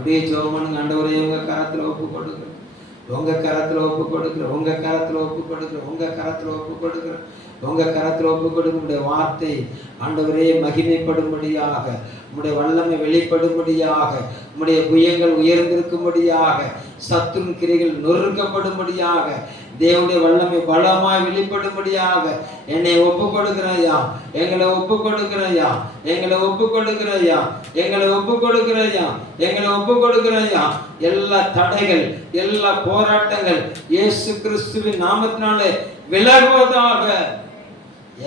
அப்படியே ஜெபம் பண்ணுங்க. ஆண்டவரே உங்க கரத்துல ஒப்பு கொடுக்குறேன், உங்க கரத்துல ஒப்பு கொடுக்குறேன், உங்க கரத்துல ஒப்பு கொடுக்குறேன், உங்க கரத்துல ஒப்பு கொடுக்குறேன், உங்க கரத்துல ஒப்பு கொடுக்க வார்த்தை ஆண்டவரே மகிமைப்படும்படியாக, உம்முடைய வல்லமை வெளிப்படும்படியாக, உம்முடைய புயங்கள் உயர்ந்திருக்கும்படியாக, சத்துரு கிரைகள் நொறுக்கப்படும்படியாக, தேவனுடைய வல்லமை பலமாய் வெளிப்படும்படியாக என்னை ஒப்பு கொடுக்கிறையா, எங்களை ஒப்பு கொடுக்கிறையா, எங்களை ஒப்பு கொடுக்கிறையா, எங்களை ஒப்பு கொடுக்கிறையா, எங்களை ஒப்பு கொடுக்கிறையா. எல்லா தடைகள், எல்லா போராட்டங்கள் இயேசு கிறிஸ்துவின் நாமத்தினாலே விலகுவதாக.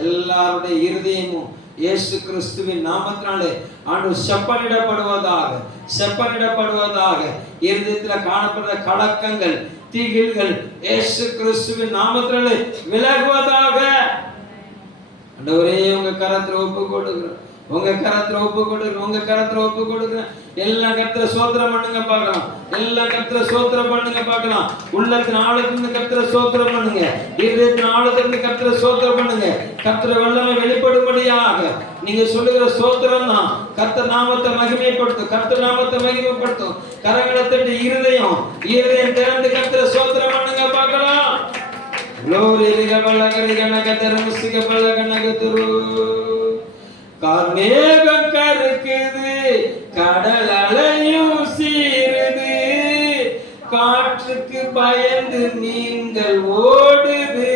எல்லாருடைய இருதயமும் இயேசு கிறிஸ்துவின் நாமத்தினாலே ஆண்டவர் செப்பனிடப்படுவதாக, செப்பனிடப்படுவதாக. இருதயத்தில் காணப்படுற கலக்கங்கள், தீகில்கள் இயேசு கிறிஸ்துவின் நாமத்தினாலே விலகுவதாக. ஆண்டவரே உங்க கரத்துல ஒப்பு கொடுக்கிறோம், உங்க கரத்துல ஒப்பு கொடுக்கிறோம், உங்க கரத்துல ஒப்பு கொடுக்கிறேன். எல்லாம் கர்த்தரை ஸ்தோத்திரம் பண்ணுங்க பார்க்கலாம், எல்லாம் கர்த்தரை ஸ்தோத்திரம் பண்ணுங்க பார்க்கலாம். உள்ளத்தின் ஆழத்திலிருந்து கர்த்தரை ஸ்தோத்திரம் பண்ணுங்க, இதயத்தின் ஆழத்திலிருந்து கர்த்தரை ஸ்தோத்திரம் பண்ணுங்க. கர்த்தரை வல்லமை வெளிப்படும்படியாக நீங்க சொல்லுகிற ஸ்தோத்திரம் தான் கர்த்தர் நாமத்தை மகிமைப்படுத்தும், கர்த்தர் நாமத்தை மகிமைப்படுத்தும். கரங்களை தட்டி இருதயம் திறந்து கர்த்தரை ஸ்தோத்திரம் பண்ணுங்க பார்க்கலாம். கார்மேகம் கருக்குது, கடல் அலையும் சீருது, காற்றுக்கு பயந்து மீன்கள் ஓடுது.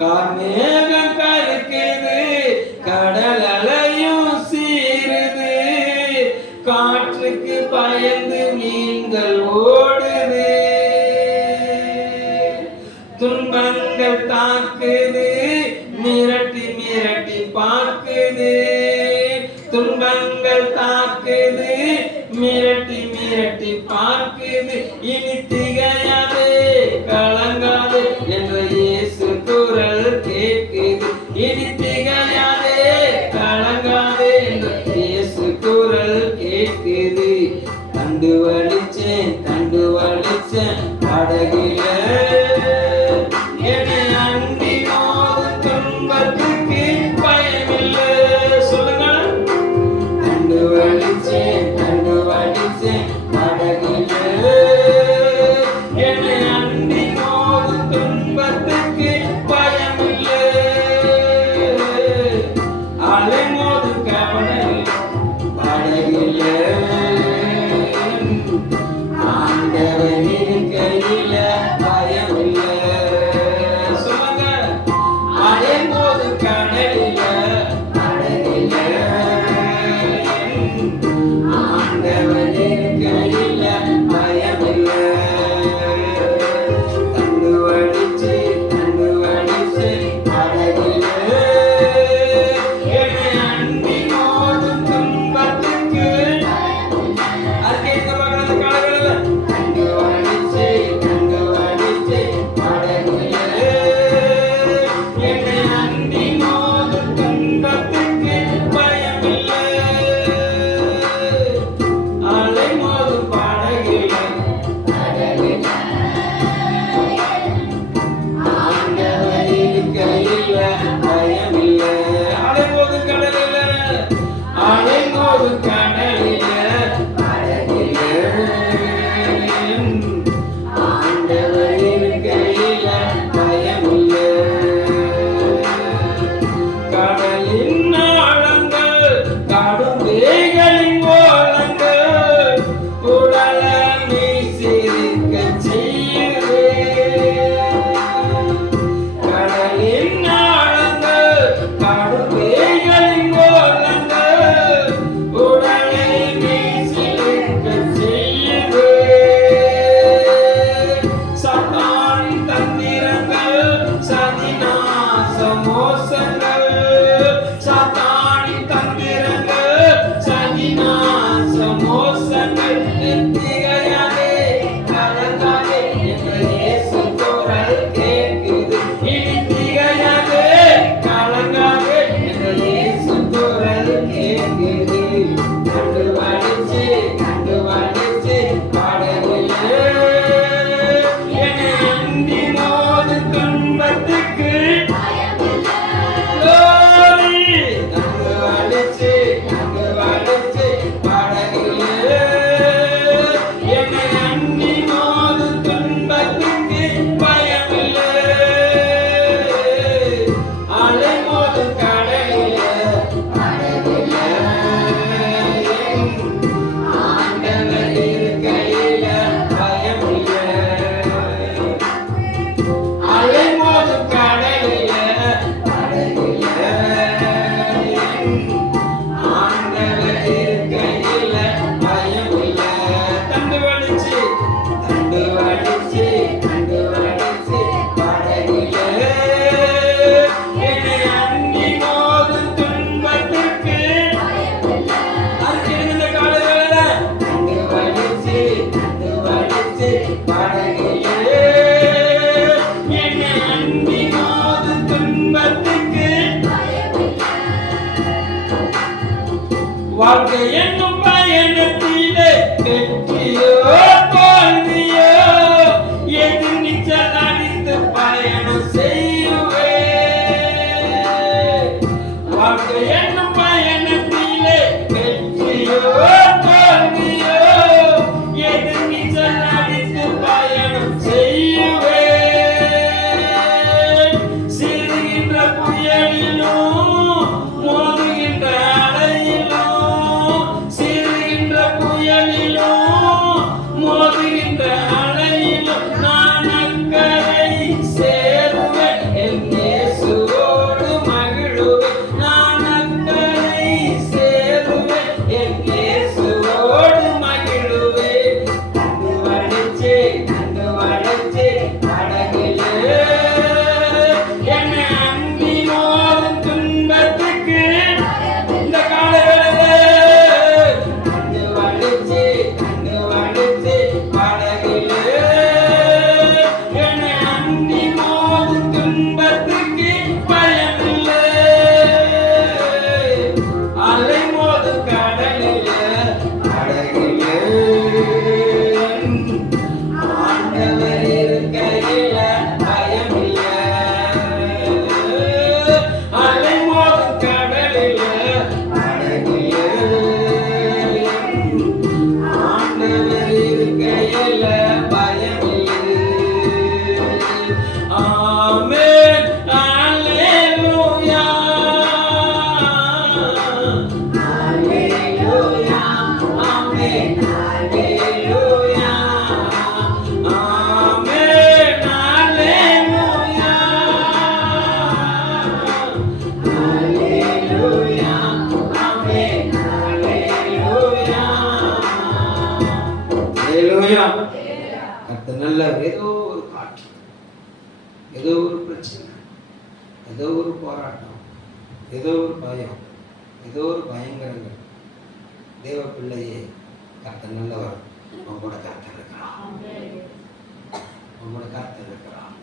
கார்மேகம் கருக்குது, கடல் அலையும் சீருது, காற்றுக்கு பயந்து மீன்கள் ஓடுது. துன்பங்கள் தாக்குது, மிரட்டி மிரட்டி பார்க்குது. துன்பங்கள் தாக்குது, மிரட்டி மிரட்டி பார்க்குது. இனி திகையாதே, கலங்காதே என்ற இயேசு குரல் கேட்குது. இனி திகையாதே, கலங்காதே என்ற இயேசு குரல் கேட்குது. தண்டு வலிச்சேன், தண்டு வலிச்சேன் படகில, உடலை வாழ்க்கை என்னும் பயணத்திலே வெற்றியோ தோல்வியோ எதிர் நீச்சல் அடித்து பயணம் செய்யுவே. வாழ்க்கை என்னும் பயணத்திலே வெற்றியோ தோல்வியோ எதிர் நீச்சல் அடித்து பயணம் செய்யுவே. சிறுகின்ற புயலிலும் மோதுகின்ற அலையிலும், சிறுகின்ற புயலிலும் மோதுகின்ற அலையிலும் நான் அக்கறை சேருவேன். என் இயேசுவோடு மகிழுவேன். நான் அக்கறை சேருவேன். என் இயேசுவோடு மகிழுவேன். கண்டு வளைச்சே படகிலே என்னை அன்பி மோதும் துன்பத்துக்கு இந்த காலவேளை கண்டு வளைச்சே படகிலே என்னை அன்பி மோதும் துன்பத்துக்கு பயமில்லை. அலை மோதும் கடலிலே படகிலே ஆண்டவர் இருக்கையில பயமில்லை. அலை மோதும் கடலிலே படகிலே ஆண்டவர் இருக்கையில பயமில்லை. ஆமென் அல்லேலூயா அல்லேலூயா ஆமென் அல்லேலூயா ஆமென் அல்லேலூயா அல்லேலூயா ஆமென் அல்லேலூயா அல்லேலூயா. கர்த்தர் நல்லவர். ஏதோ ஒரு காற்று, ஏதோ ஒரு பிரச்சனை, ஏதோ ஒரு போராட்டம், ஏதோ ஒரு பயம், ஏதோ ஒரு பயங்கரங்கள். தேவ பிள்ளையே, கர்த்தர் நல்லவர். உங்களோட கர்த்தர் இருக்கிறான். உங்களோட கர்த்தர் இருக்கிறான்.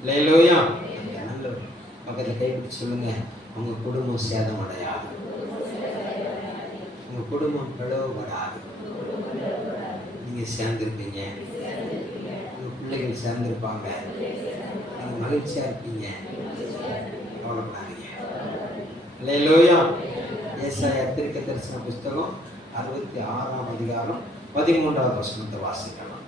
அல்லேலூயா. கர்த்தர் நல்லவர். பக்கத்துல கைப்பிடிச்சு சொல்லுங்க, உங்க குடும்பம் சேதம் அடையாது, உங்க குடும்பம் பிளவுபடாது. நீங்க சேர்ந்திருப்பீங்க, உங்க பிள்ளைகள் சேர்ந்திருப்பாங்க, நீங்க மகிழ்ச்சியா இருப்பீங்க. கவலைப்படாதீங்க. அல்லேலூயா. ஏசாயா தீர்க்கதரிசன புஸ்தகம் 66ஆம் அதிகாரம் 13வது வசனத்தை வாசிக்கலாம்.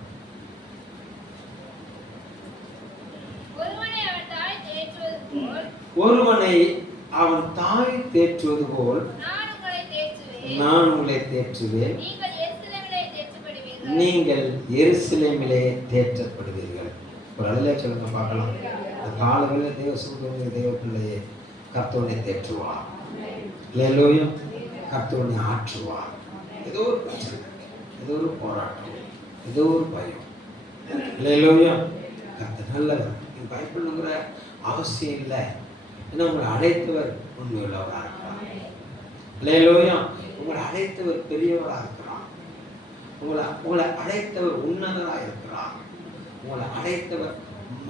ஒருவனை அவன் தாய் தேற்றுவது போல் நான் உங்களை தேற்றுவேன். நீங்கள் எருசலேமிலே தேற்றப்படுவீர்கள். ஒரு அழகா சொல்லுங்க பார்க்கலாம். அந்த காலங்களில் தேவ சூழ்நிலை தேவ பிள்ளையே, கர்த்தனை தேற்றுவார். அல்லேலூயா. கர்த்தனை ஆற்றுவார். ஏதோ ஒரு பிரச்சனை, ஏதோ ஒரு போராட்டம், ஏதோ ஒரு பயம். அல்லேலூயா. கர்த்தர் நல்லவர். நீங்க பயப்படணுங்கிற அவசியம் இல்லை. ஏன்னா உங்களை அழைத்தவர் உண்மையுள்ளவராக இருக்கிறார். அல்லேலூயா. உங்களை அழைத்தவர் பெரியவராக இருக்கிறார். உங்களை அழைத்தவர் உன்னதராக இருக்கிறார். உங்களை அழைத்தவர்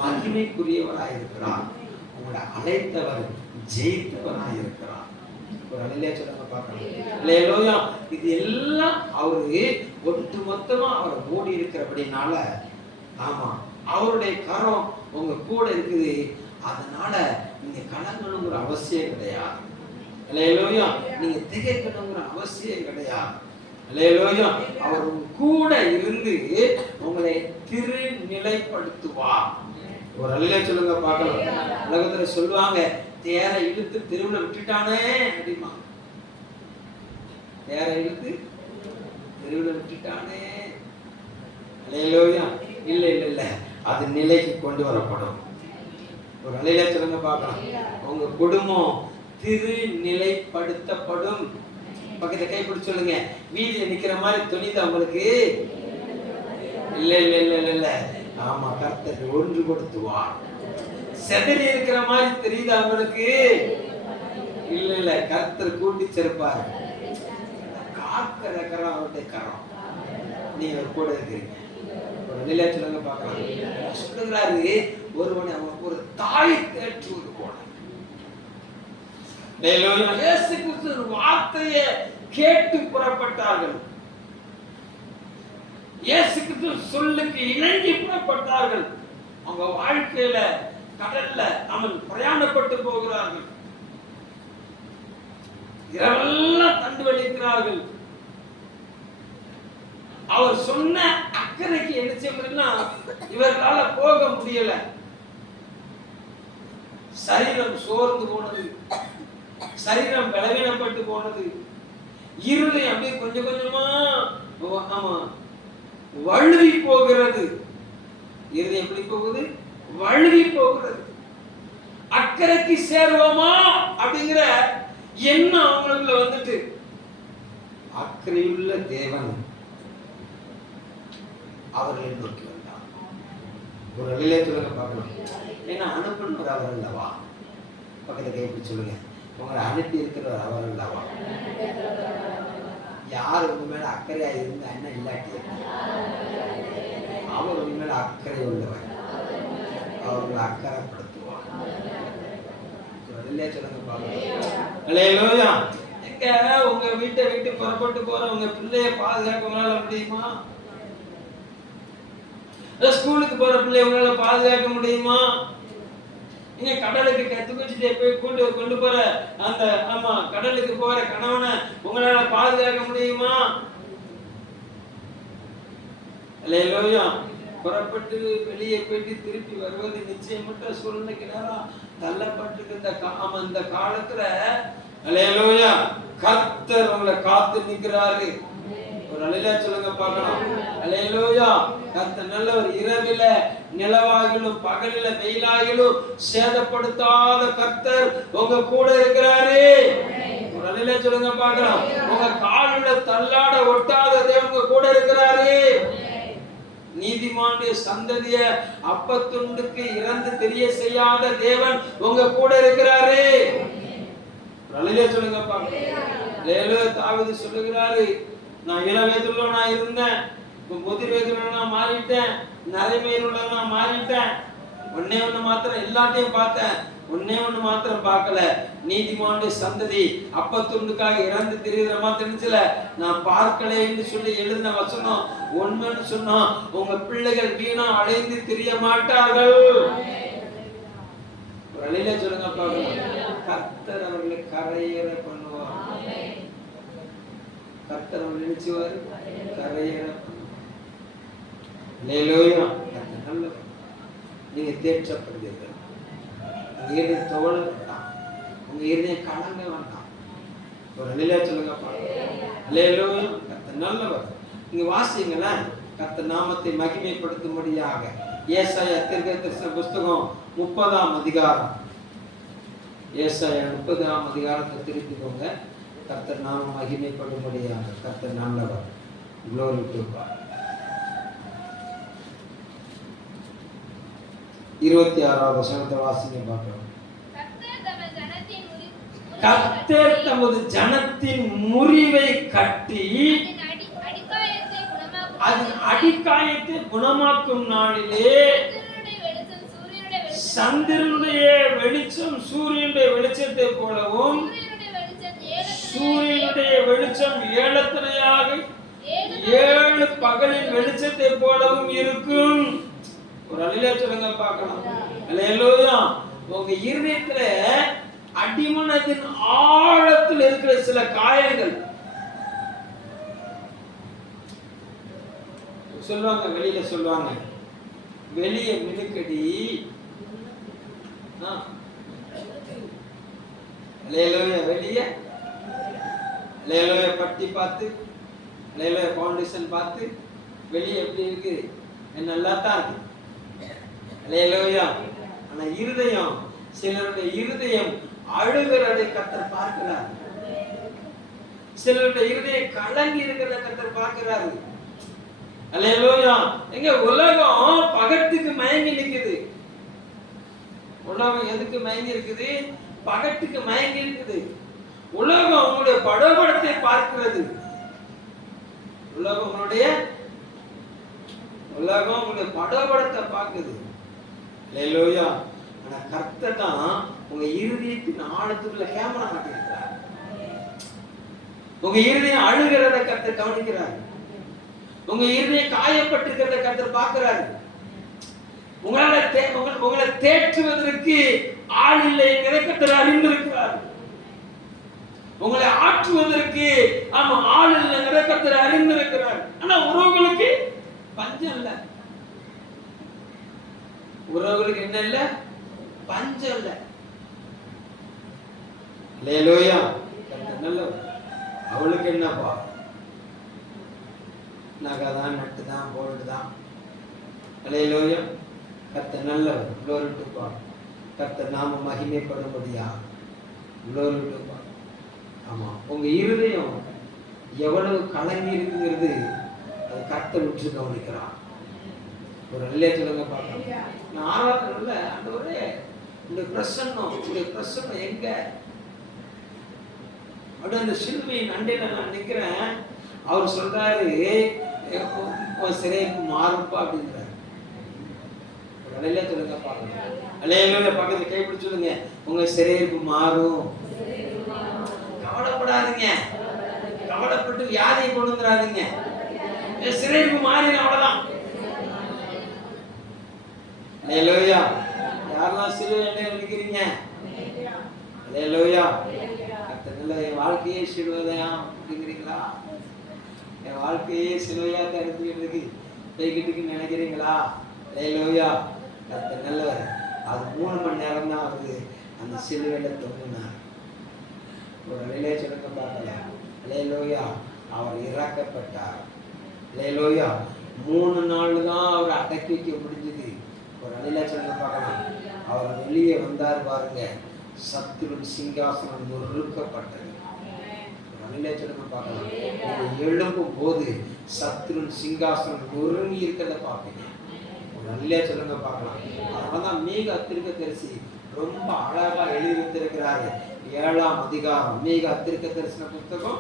மகிமைக்குரியவராக இருக்கிறார். உங்களை அழைத்தவர் ஜெயித்தவராக இருக்கிறார். ஒரு அலையிலே சொல்லுங்க பார்க்கலாம். அல்லேலூயா. இது எல்லாம் அவரு ஒட்டு மொத்தமா அவர் மூடி இருக்கிறபடினால, ஆமா, அவருடைய கரம் உங்க கூட இருக்குது. அதனால நீங்க கலங்கணுங்கிற அவசியம் கிடையாது. அல்லேலூயா. நீங்க திகைக்கணுங்கிற அவசியம் கிடையாது. அல்லேலூயா. அவர் கூட இருந்து உங்களை திருநிலைப்படுத்துவார். ஒரு அல்லேலூயா சொல்லுங்க பார்க்கலாம். உலகத்துல சொல்லுவாங்க, தேரை இழுத்து தெருவுல விட்டுட்டானே அப்படிமா. தேரை இழுத்து தெருவுல விட்டுட்டானே. அல்லேலூயா. இல்ல இல்ல இல்ல, அது நிலைக்கு கொண்டு வரப்படும். ஒரு அல்லேலூயா சொல்லுங்க பார்க்கலாம். உங்க குடும்பம் திருநிலைப்படுத்தப்படும். பக்கத்தை கைப்பிடிச்சு சொல்லுங்க, வீதியில நிக்கிற மாதிரி துணிது அவங்களுக்கு இல்ல இல்ல இல்ல இல்ல இல்ல. ஆமா, கர்த்தர் ஒன்றுபடுத்துவார். செதறி இருக்கிற மாதிரி தெரியுது அவங்களுக்கு இல்ல இல்ல, கர்த்தர் கூட்டி சேர்ப்பார். காக்கிற கரம் அவருடைய கரம். நீங்க கூட இருக்கிறீங்க. ஒரு நிலையா சொல்லுங்க பார்க்கலாம். சொல்லுகிறாரு, ஒருவனை ஒரு தாய் தேற்றுவது போல. இயேசு கிறிஸ்து வார்த்தையை கேட்டு புறப்பட்டார்கள். இயேசு கிறிஸ்து சொல்லுக்கு இணங்கி புறப்பட்டார்கள். அவங்க வாழ்க்கையில கடல்ல அவன் பிரயாணப்பட்டு போகிறார்கள். இரவெல்லாம் தண்டு வலிக்கிறார்கள். அவர் சொன்ன அக்கறைக்கு என்ன செய்யணும்னா இவர்களால போக முடியல. சரீரம் சோர்ந்து போனது, சரீரம் பலவீனப்பட்டு போனது, இருதயம் அப்படியே கொஞ்சம் கொஞ்சமா ஆமா வழுவி போகிறது. இருதயம் எப்படி போகுது? வழுவி போகிறது. அக்கறைக்கு சேருவோமா அப்படிங்கிற எண்ணம் அவங்களுக்குள்ள வந்துட்டு, அக்கறையுள்ள தேவன் அவர்களை நோக்கி வந்தார். ஒரு நிலையிலே சொல்லுங்க பார்க்கலாம். ஏன்னா அனுப்புனவர் அவர் அல்லவா? பக்கத்துல கைப்பிடி சொல்லுங்க, உங்களை அனுப்பி இருக்கிறவர் அவர் அல்லவா? யார் உங்க மேல அக்கறையா இருந்தா என்ன, இல்லாட்டி அவர் உங்க மேல அக்கறை உள்ளவர், அவர்களை அக்கறைப்படுத்துவார். சொல்லுங்க பாக்கலாம். எங்க உங்க வீட்டை விட்டு புறப்பட்டு போற உங்க பிள்ளைய பாதுகாக்க உங்களால முடியுமா? ஸ்கூலுக்கு போற பிள்ளைய உங்களால பாதுகாக்க முடியுமா? நீங்க கடலுக்கு கத்துக்கிட்டு போய் கொண்டு போற அந்த ஆமா கடலுக்கு போற கணவனை உங்களால பாதுகாக்க முடியுமா? அல்லேலூயா. புறப்பட்டு வெளியே போயிட்டு திருப்பி வருவது நிச்சயமற்ற சூழ்நிலைக்கு நேரம் தள்ளப்பட்டு இந்த காலத்துல அல்லேலூயா கர்த்தர் உங்களை காத்து நிற்கிறாரு. ஒரு அல்லேலூயா சொல்லுங்க பார்க்கலாம். அல்லேலூயா. கர்த்தர் நல்லவர். இரவில நிலவாகிலும் பகலில வெயிலாகிலும் சேதப்படுத்தாத கர்த்தர் உங்க கூட இருக்கிறாரு. ஒரு அல்லேலூயா சொல்லுங்க பார்க்கலாம். உங்க காலில தள்ளாட ஒட்டாத தேவன் உங்க கூட இருக்கிறாரு. நீதிமானுடைய சந்ததிய அப்பத்துண்டுக்கு இறந்து தெரிய செய்யாத தேவன் உங்க கூட இருக்கிறாரு. அல்லேலூயா சொல்லுங்க பார்க்கலாம். தாவீது சொல்லுகிறாரு, நான் இள வயதுள்ள நான் இருந்தேன், முதிர் வயதுள்ள நான் மாறிட்டேன், நரைமையில் உள்ள நான் மாறிட்டேன். ஒன்னே ஒண்ணு மாத்திரம் எல்லாத்தையும் பார்த்தேன், ஒன்னே ஒண்ணு மாத்திரம் பார்க்கல. நீதிமானுடைய சந்ததி அப்பத்துண்டுக்காக இறந்து தெரியுற மாதிரி இருந்துச்சுல, நான் பார்க்கல என்று சொல்லி எழுதின வசனம் ஒண்ணுன்னு சொன்னா, உங்க பிள்ளைகள் வீணா அலைந்து தெரிய மாட்டார்கள். வழியில சொல்லுங்க பாருங்க. கர்த்தர் அவர்களை கரையேற பண்ணுவார். கர்த்தர் அவர்கள் நினைச்சுவாரு, கரையேற பண்ணுவார். அல்லேலூயா. கர்த்தர் நல்லவர். நீங்க தேற்றப்படுவீர்கள். உங்க இருதயம் தோழ வேண்டாம், உங்க இருதயம் கலங்க வேண்டாம். ஒரு நிலையா சொல்லுங்க பாருங்க. அல்லேலூயா. கர்த்தர் நல்லவர். நீங்க வாசிங்களேன், கர்த்தர் நாமத்தை மகிமைப்படுத்தும்படியாக ஏசாயா தீர்க்கதரிசன புஸ்தகம் 30ஆம் அதிகாரம். ஏசாயா 30ஆம் அதிகாரத்தை திருப்பிக்கோங்க. கர்த்தர் நாமம் மகிமைப்படும்படியாக. கர்த்தர் நல்லவர். Glory to God. 26ஆவது வசனத்தை வாசிங்க பார்க்கலாம். கர்த்தர் தமது ஜனத்தின் முறிவை கட்டி அதன் அடிக்காயத்தை குணமாக்கும் நாளிலே சந்திரனுடைய வெளிச்சம் சூரியனுடைய வெளிச்சத்தை போலவும் சூரியனுடைய வெளிச்சம் ஏழத்தனையாக 7 பகலின் வெளிச்சத்தை போலவும் இருக்கும். ஒரு அல்லேலூயா சொல்லுங்க பார்க்கலாம். அல்லேலூயா. உங்க இருதயத்துல அடிமனத்தின் ஆழத்தில் இருக்கிற சில காயங்கள் சொல்லுவாங்க, வெளியில சொல்லுவாங்க, வெளியே மினுக்கடி வெளியே பட்டி பார்த்து ஃபவுண்டேஷன் பார்த்து வெளியே எப்படி இருக்கு, நல்லா தான் இருக்கு. அல்லேலூயா. ஆனா இருதயம், சிலருடைய இருதயம் அழுகிறதை கர்த்தர் பார்க்கிறார். சிலருடைய இருதயம் கலங்கி இருக்கிறத கர்த்தர் பார்க்கிறாரு. அல்லேலூயா. எங்க உலகம் பகட்டுக்கு மயங்கி நிக்குது. உலகம் எதுக்கு மயங்கி இருக்குது? பகட்டுக்கு மயங்கி இருக்குது. உலகம் உங்களுடைய படபடத்தை பார்க்கிறது. உலகம் உங்களுடைய படபடத்தை பார்க்குது. அல்லேலூயா. ஆனா கர்த்தர் தான் உங்க இருதயத்தின் ஆழத்துக்குள்ள கேமரா மாட்டிருக்கிறார். உங்க இருதயம் அழுகிறத கர்த்தர் கவனிக்கிறார். உங்க இருதயம் காயப்பட்டிருக்கிறத கர்த்தர் பார்க்கிறார். உங்களை தேற்றுவதற்கு ஆள் இல்லை என்கிறதை கர்த்தர் அறிந்திருக்கிறார். உங்களை ஆற்றுவதற்கு ஆள் இல்லைங்கிறத கர்த்தர் அறிந்திருக்கிறார். ஆனா உறவுகளுக்கு பஞ்சம் இல்ல. உறவுகளுக்கு என்ன இல்ல? பஞ்சம் இல்ல. அல்லேலூயா. கர்த்தர் நல்லவர். அவளுக்கு என்னப்பா? நகைதான், நட்டு தான், போல்டு தான். அல்லேலூயா. கர்த்தர் நல்லவர். glory to God. கர்த்தர் நாம மகிமைப்படும்படியா glory to God. ஆமா, உங்க இருதயம் எவ்வளவு கலங்கி இருக்குங்கிறது அது கர்த்தர் உற்று கவனிக்கிறான். ஒரு நல்ல சொல்லுங்க பார்க்கலாம். நான் ஆராதனைல ஆண்டவரே உங்களுடைய பிரசன்னம் எங்க? அப்படி அந்த சிலுவையின் அண்டையில நான் நிக்கிறேன். அவர் சொல்றாரு சிறைக்கு மாறுப்பா அப்படிங்கிறாரு. நல்ல சொல்லுங்க பார்க்கலாம். அல்லேலூயா. பக்கத்துல கைப்பிடி சொல்லுங்க, உங்க சிறைக்கு மாறும். கவலைப்படாதீங்க. கவலைப்பட்டு வியாதியை கொண்டு வந்துடாதீங்க. சிறைக்கு மாறி அவ்வளவுதான். அல்லேலூயா. யாரெல்லாம் சிலுவை எண்ணெய் நினைக்கிறீங்க? அல்லேலூயா. என் வாழ்க்கையே சிலுவையா அப்படிங்கிறீங்களா? என் வாழ்க்கையே சிலுவையா கருத்துக்கிட்டு போய்கிட்டு நினைக்கிறீங்களா? அல்லேலூயா. கர்த்தர் நல்லவர். அது 3 மணி நேரம் தான் ஆகுது. அந்த சிலுவையில தொங்கினார். ஒரு நிலையை சொல்லுங்க பார்க்கலாம். அல்லேலூயா. அவர் இறக்கப்பட்டார். அல்லேலூயா. 3 நாள் தான் அவர் அடக்கி வைக்க முடிஞ்சது. ஒரு நிலையை சொல்லுங்க பார்க்கலாம். அவர் வெளியே வந்தார் பாருங்க. சத்துருவின் சிங்காசனம் நொறுக்கப்பட்டது. ஒரு நிலையை சொல்லுங்க பார்க்கலாம். நீங்க எழும்பும் போது சத்துருவின் சிங்காசனம் நொறுங்கி இருக்கிறத பார்ப்பீங்க. நல்ல சொல்லுங்க பார்க்கலாம். அதனால மீகா தீர்க்கதரிசி ரொம்ப அழகா எழுதி வைத்திருக்கிறாரு. 7ஆம் அதிகாரம், மீகா தீர்க்கதரிசன புத்தகம்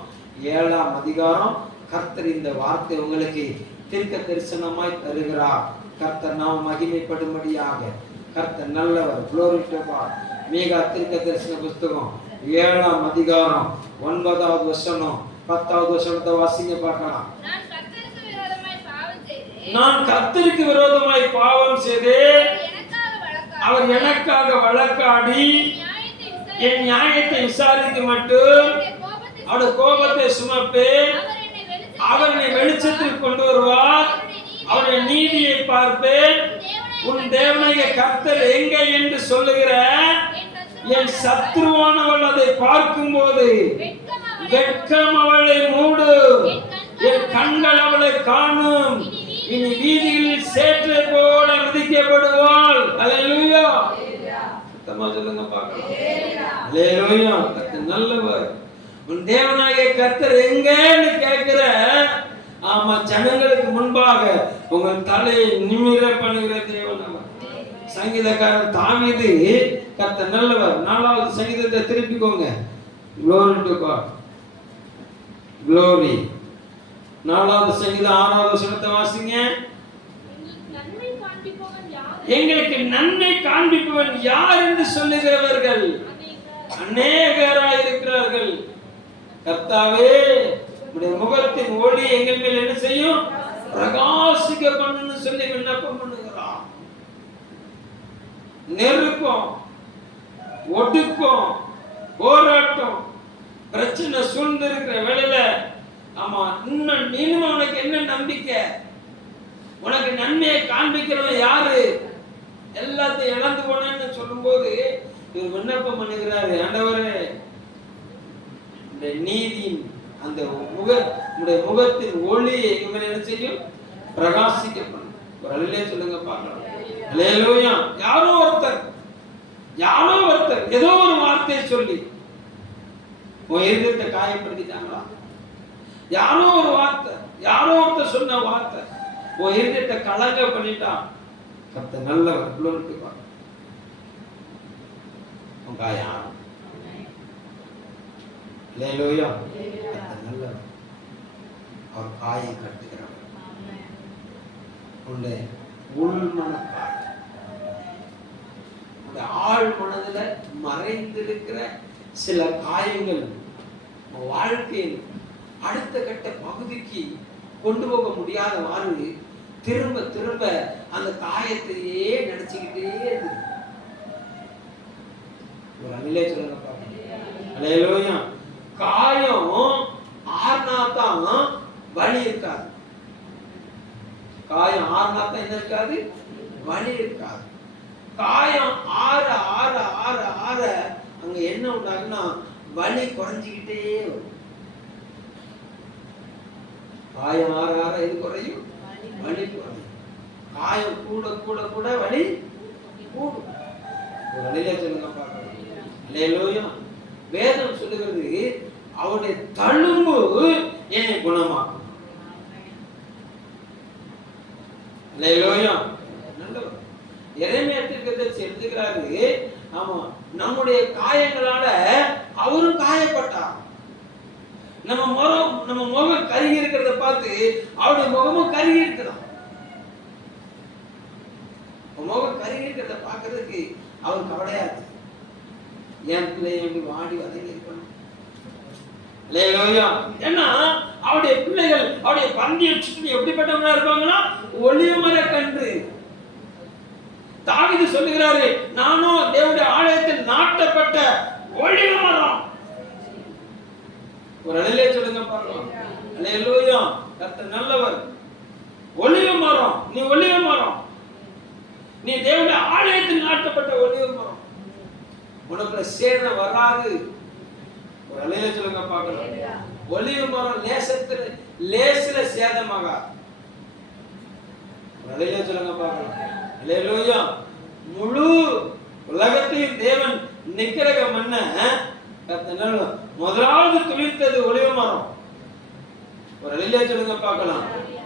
7ஆம் அதிகாரம். கர்த்தர் இந்த வார்த்தை உங்களுக்கு தீர்க்க தரிசனமாய் தருகிறார். கர்த்தர் நாம் மகிமைப்படும்படியாக. கர்த்தர் நல்லவர். glory to God. மீகா தீர்க்க தரிசன புத்தகம் 7ஆம் அதிகாரம் 9வது வசனம் 10வது வசனத்தை வாசிங்க பார்க்கலாம். நான் கர்த்தருக்கு விரோதமாய் பாவம் செய்தேன். அவர் எனக்காக வழக்காடி என் நியாயத்தை விசாரிக்க மட்டும் அவருடைய கோபத்தை சுமப்பேன். அவர் என்னை வெளிச்சத்தில் கொண்டு வருவார். அவருடைய நீதியை பார்ப்பேன். உன் தேவனாகிய கர்த்தர் எங்க என்று சொல்லுகிற என் சத்ருவானவள் அதை பார்க்கும் போது வெட்கம் அவளை மூடும். என் கண்கள் அவளை காணும். இனி வீதிகளில் சேற்றை போல மிதிக்கப்படுவாள். அல்லேலூயா. சத்தமா சொல்லுங்க பார்க்கலாம். அல்லேலூயா. கர்த்தர் நல்லவர். உன் தேவனாகிய கர்த்தர் எங்கன்னு கேட்கிற ஜனங்களுக்கு முன்பாக உங்கள் தலையை நிமிர பண்ணுகிற தேவன் அவர். சங்கீதக்காரன் தாவீது கர்த்தர் நல்லவர். 4வது சங்கீதத்தை திருப்பிக்கோங்க. glory to God. glory. 4வது சங்கீதம் 6வது வசனத்தை வாசிங்க. எங்களுக்கு நன்மை காண்பிப்பவன் யார் என்று சொல்லுகிறவர்கள் அநேகராய் இருக்கிறார்கள். கர்த்தாவே உம்முடைய முகத்தின் ஒளி எங்கள் மேல் என்ன செய்யும்? பிரகாசிக்க பண்ணுன்னு சொல்லி விண்ணப்பம் பண்ணுகிறான். நெருக்கம், ஒடுக்கம், போராட்டம், பிரச்சனை சூழ்ந்திருக்கிற வேளையில இன்னும் உனக்கு என்ன நம்பிக்கை? உனக்கு நன்மையை காண்பிக்கிறவன் யாரு? எல்லாத்தையும் இழந்து போனேன்னு சொல்லும் போது இவர் விண்ணப்பம் பண்ணுகிறாரு. ஆண்டவரே, இந்த நீதியின் அந்த முகத்தின் ஒளியை இவன் என்ன செய்யும்? பிரகாசிக்க பண்ணும். ஒரு அல்லேலூயா சொல்லுங்க பார்க்கலாம். அல்லேலூயா. யாரோ ஒருத்தர் ஏதோ ஒரு வார்த்தையை சொல்லி உன் இருதயத்தை காயப்படுத்திட்டாங்களா? யாரோ ஒருத்தர் சொன்ன வார்த்தை உன் இருதயத்தை கலங்க பண்ணிட்டான். கர்த்தர் நல்லவர். glory to God. உங்க யார்? அல்லேலூயா. கர்த்தர் நல்லவர். அவர் காயை கட்டுகிறவர். உன்னுடைய உள்மனக்காய், உன்னுடைய ஆழ் மனதில் மறைந்திருக்கிற சில காயங்கள் வாழ்க்கையில் அடுத்த கட்ட பகுதிக்கு கொண்டு போக முடியாதவாறு திரும்ப திரும்ப அந்த காயத்தையே நினைச்சுக்கிட்டே இருக்கு. ஒரு அணிலே சொல்லுங்க பாருங்க. காயம் ஆறுனாதான் வலி இருக்காது. காயம் ஆறுனாதான் என்ன இருக்காது? வலி இருக்காது. காயம் ஆற ஆற ஆற ஆற அங்க என்ன உண்டாகுன்னா வலி குறைஞ்சிக்கிட்டே வரும். காயம் ஆற ஆற எது குறையும்? வலி குறையும். காயம் கூட கூட கூட வலி கூடும். ஒரு அணிலே சொல்லுங்க பாருங்க. அல்லேலூயா. வேதம் சொல்லுகிறது அவருடைய தழும்பு என்னை குணமாக்கும். அல்லேலூயா. நல்லவர். எரேமியா தீர்க்கதரிசி எழுதுகிறாரு, ஆமா, நம்முடைய காயங்களால அவரும் காயப்பட்டார். நம்ம முகம் கருகி இருக்கிறத பார்த்து அவருடைய முகமும் கருகி இருக்கிறான். முகம் கருகி இருக்கிறத பார்க்கறதுக்கு அவர் கவலையா இருக்கு. என் பிள்ளைய எப்படி வாடி வதங்கி இருக்கணும். ஏன்னா அவருடைய பிள்ளைகள் அவருடைய பந்தியை சுற்றி எப்படிப்பட்டவங்களா இருப்பாங்கன்னா ஒளிவு மர கன்று. தாவீது சொல்லுகிறாரு, நானும் தேவனுடைய ஆலயத்தில் நாட்டப்பட்ட ஒளிவு மரம். ஒரு அலையிலே சொல்லுங்க பார்க்கலாம். அல்லேலூயா. கர்த்தர் நல்லவர். ஒளிவு மரம், நீ ஒளிவு மரம், நீ தேவனுடைய ஆலயத்தில் நாட்டப்பட்ட ஒளிவு மரம். உனக்குள்ள சேதம் வராது. ஒரு அலையிலே சொல்லுங்க பார்க்கலாம். ஒளிவு மரம் லேசில சேதமாகாது. ஒரு அலையிலே சொல்லுங்க பார்க்கலாம். அல்லேலூயா. முழு உலகத்தையும் தேவன் நிக்கிரக மண்ண முதலாவது துளிர்த்தது ஒளிவு மரம். ஒரு அலையிலே சொல்லுங்க பார்க்கலாம்.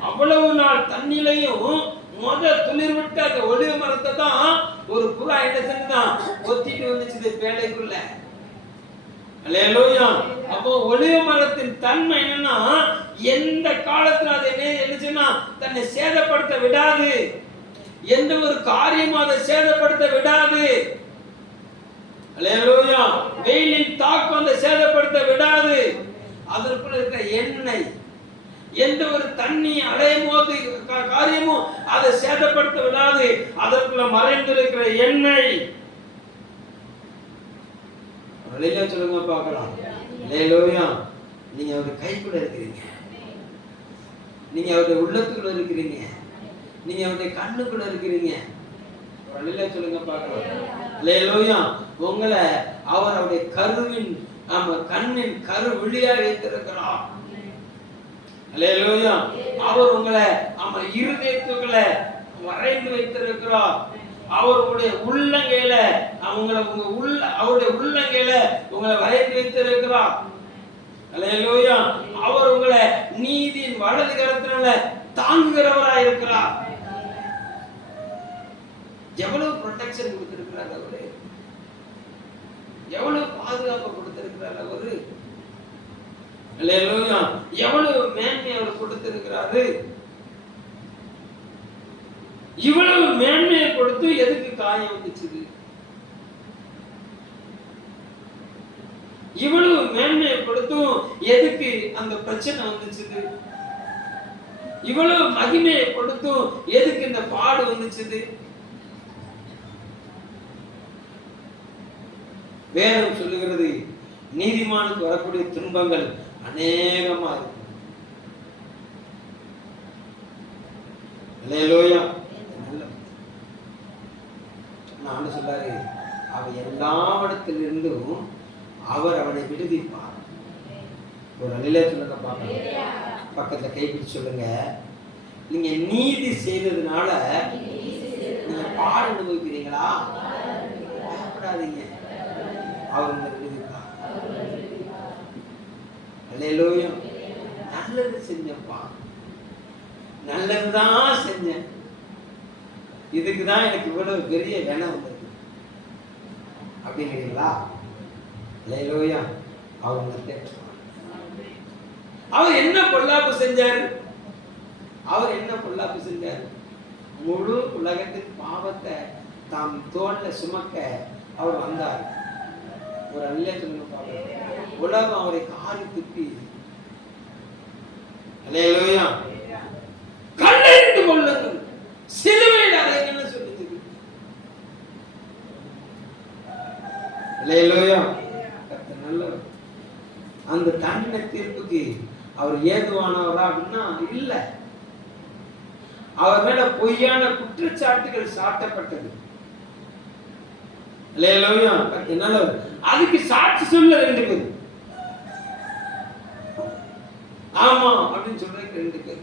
அவ்வளவு நாள் தண்ணிலையும் துளிர் விட்டு அந்த ஒளிவு மரத்தை தான் ஒரு புறா என்ன செஞ்சுதான் ஒத்திட்டு வந்துச்சு பேழைக்குள்ள. அல்லேலூயா. அப்போ ஒளிவு மரத்தின் தன்மை என்னன்னா எந்த காலத்துல அதை என்னச்சுன்னா தன்னை சேதப்படுத்த விடாது. எந்த ஒரு காரியமும் அதை சேதப்படுத்த விடாது. அல்லேலூயா. வெயிலின் தாக்கம் அதை சேதப்படுத்த விடாது. அதற்குள்ள இருக்கிற எண்ணெய், எந்த ஒரு தண்ணி அடையும் போது காரியமும் அதை சேதப்படுத்த விடாது. அதற்குள்ள மறைந்திருக்கிற எண்ணெய். சொல்லுங்க பார்க்கலாம். அல்லேலூயா. நீங்க அவருடைய கைக்குள்ள இருக்கிறீங்க, நீங்க அவருடைய உள்ளத்துக்குள்ள இருக்கிறீங்க, நீங்க அவருடைய கண்ணுக்குள்ள இருக்கிறீங்க. சொல்லுங்க பார்க்கலாம். அல்லேலூயா. உங்களை அவர் அவருடைய கருவின் கண்ணின் கரு விழியா வைத்திருக்கிறார். அல்லேலூயா. அவர் உங்களை இருதயத்துக்குள்ள வரைந்து வைத்திருக்கிறார். அவருடைய உள்ளங்கையில அவருடைய உள்ளங்கையில உங்களை வரைந்து வைத்திருக்கிறார். அல்லேலூயா. அவர் உங்களை நீதியின் வலது கரத்தினால தாங்குகிறவராய் இருக்கிறார். எவ்வளவு ப்ரொடெக்ஷன் கொடுத்திருக்கிறார் அவரு, எவ்வளவு பாதுகாப்பு கொடுத்திருக்கிறார் அவரு. அல்லேலூயா. எவ்வளவு மேன்மை அவர் கொடுத்திருக்கிறாரு. இவ்வளவு மேன்மையை கொடுத்து எதுக்கு காயம் வந்துச்சு? இவ்வளவு மேன்மையை கொடுத்தும் எதுக்கு அந்த பிரச்சனை வந்துச்சு? இவ்வளவு மகிமையை கொடுத்தும் எதுக்கு இந்த பாடு வந்துச்சு? வேதம் சொல்லுகிறது, நீதிமானுக்கு வரக்கூடிய துன்பங்கள் அநேகமா இருக்கும். அல்லேலூயா. நான் சொல்றாரு, அவன் எல்லாவிடத்திலிருந்தும் அவர் அவனை விடுவிப்பார். ஒரு நிலை சொல்லுங்க பாருங்க. பக்கத்துல கைப்பிடி சொல்லுங்க, நீங்க நீதி செய்ததுனால நீங்க பாடு அனுபவிக்கிறீங்களா? பயப்படாதீங்க, அவர் உங்களை விடுவிப்பார். அல்லேலூயா. நல்லது செஞ்சப்பா, நல்லதுதான் செஞ்சேன், இதுக்குதான் எனக்கு இவ்வளவு பெரிய வேணம் வந்தது அப்படிங்கிறீங்களா? அல்லேலூயா. அவர் என்ன பொல்லாப்பு செஞ்சாரு? அவர் என்ன பொல்லாப்பு செஞ்சாரு? முழு உலகத்தின் பாவத்தை தாம் தோல்ல சுமக்க அவர் வந்தார். ஒரு அல்ல சொல்லுங்க, உலகம் அவரை காரி துப்பி அல்லேலூயா. கல்லெறிந்து கொள்ளுங்கள், சிலுவையில் அறையுங்கன்னு சொல்லுது. அல்லேலூயா. கர்த்தர் நல்லவர். அந்த தண்டனை தீர்ப்புக்கு அவர் ஏதுவானவரா அப்படின்னா இல்ல. அவர் மேல பொய்யான குற்றச்சாட்டுகள் சாட்டப்பட்டது. அல்லேலூயா. கர்த்தர் நல்லவர். அதுக்கு சாட்சி சொல்ல 2 பேர். ஆமா அப்படின்னு சொல்றதுக்கு 2 பேர்.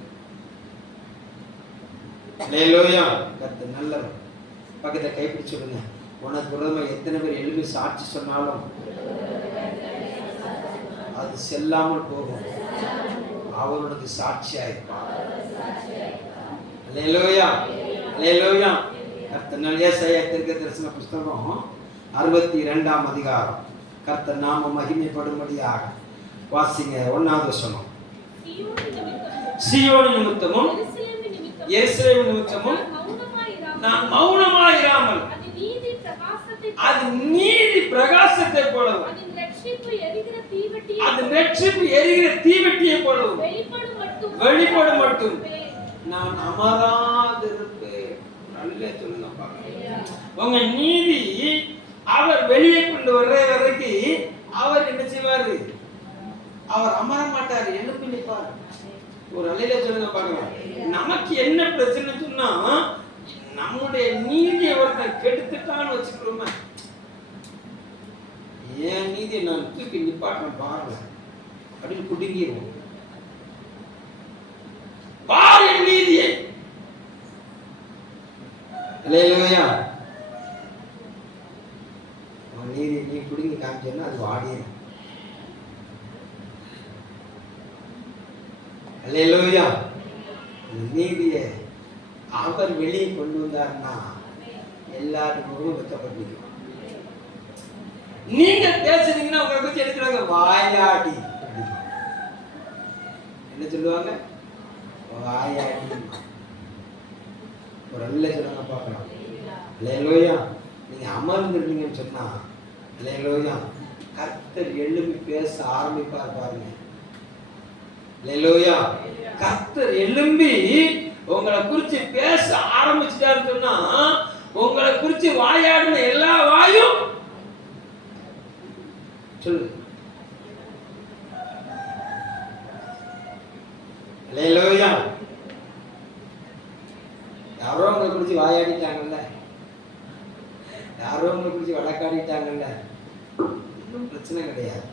அல்லேலூயா. கர்த்தர் நல்லவர். பக்கத்தை கைப்பிடிச்சு சொல்லுங்க, உனக்கு விரோதமா எத்தனை பேர் எழுப்பி சாட்சி சொன்னாலும் அது செல்லாமல் போகும். அவருக்கு சாட்சியாயிருப்பார். அல்லேலூயா. அல்லேலூயா. கர்த்தர் ஏசாயா தீர்க்கதரிசன புஸ்தகம் 62ஆம் அதிகாரம். கர்த்தர் நாம மகிமைப்படும்படியாக வாசிங்க. 1வது வசனம். சீயோன் நிமித்தமும் எருசலேம் நிமித்தமும் நான் மௌனமாயிராமல் அது நீதி பிரகாசத்தை போலவும் அது ரட்சிப்பு எரிகிற தீவெட்டியை போலவும் வெளிப்படும் மட்டும் நான் அமராதிருப்பேன். நல்ல சொல்லுங்க பாருங்க. உங்க நீதி அவர் வெளியே கொண்டு வர்ற வரைக்கும் அவர் என்ன செய்வாரு? அவர் அமர மாட்டாரு, எழுப்பி நிற்பாரு. ஒரு அலையில சொல்லுங்க பாருங்க. நமக்கு என்ன பிரச்சனை சொன்னா, நம்முடைய நீதியை ஒருத்தன் கெடுத்துட்டான்னு வச்சுக்கிறோமே, ஏன் நீதியை நான் தூக்கி நிப்பாட்டேன் பாருங்க அப்படின்னு குடுங்கிடுவோம். பாரு என் நீதியை. அல்லேலூயா. நீதி நீ குடுங்கி காமிச்சேன்னா அது வாடிடும். அல்லேலூயா. நீதியை அவர் வெளியே கொண்டு வந்தார்னா எல்லாருக்கும் வெக்கப்பட்டு. நீங்க பேசுறீங்கன்னா உங்களை பத்தி எடுக்கிறாங்க வாயாடி. என்ன சொல்லுவாங்க? வாயாடி. ஒரு நல்ல சொல்லுங்க பார்க்கலாம். அல்லேலூயா. நீங்க அமர்ந்துருந்தீங்கன்னு சொன்னா, அல்லேலூயா, கர்த்தர் எழுப்பி பேச ஆரம்பிப்பார் பாருங்க. அல்லேலூயா. கர்த்தர் எழும்பி உங்களை குறிச்சு பேச ஆரம்பிச்சுட்டாருன்னு சொன்னா, உங்களை குறிச்சு வாயாடின எல்லா வாயும் சொல்லு. அல்லேலூயா. யாரோ உங்களை குறிச்சு வாயாடிட்டாங்கல்ல, யாரோ உங்களை குறிச்சு வழக்காடிட்டாங்கல்ல, இன்னும் பிரச்சனை கிடையாது.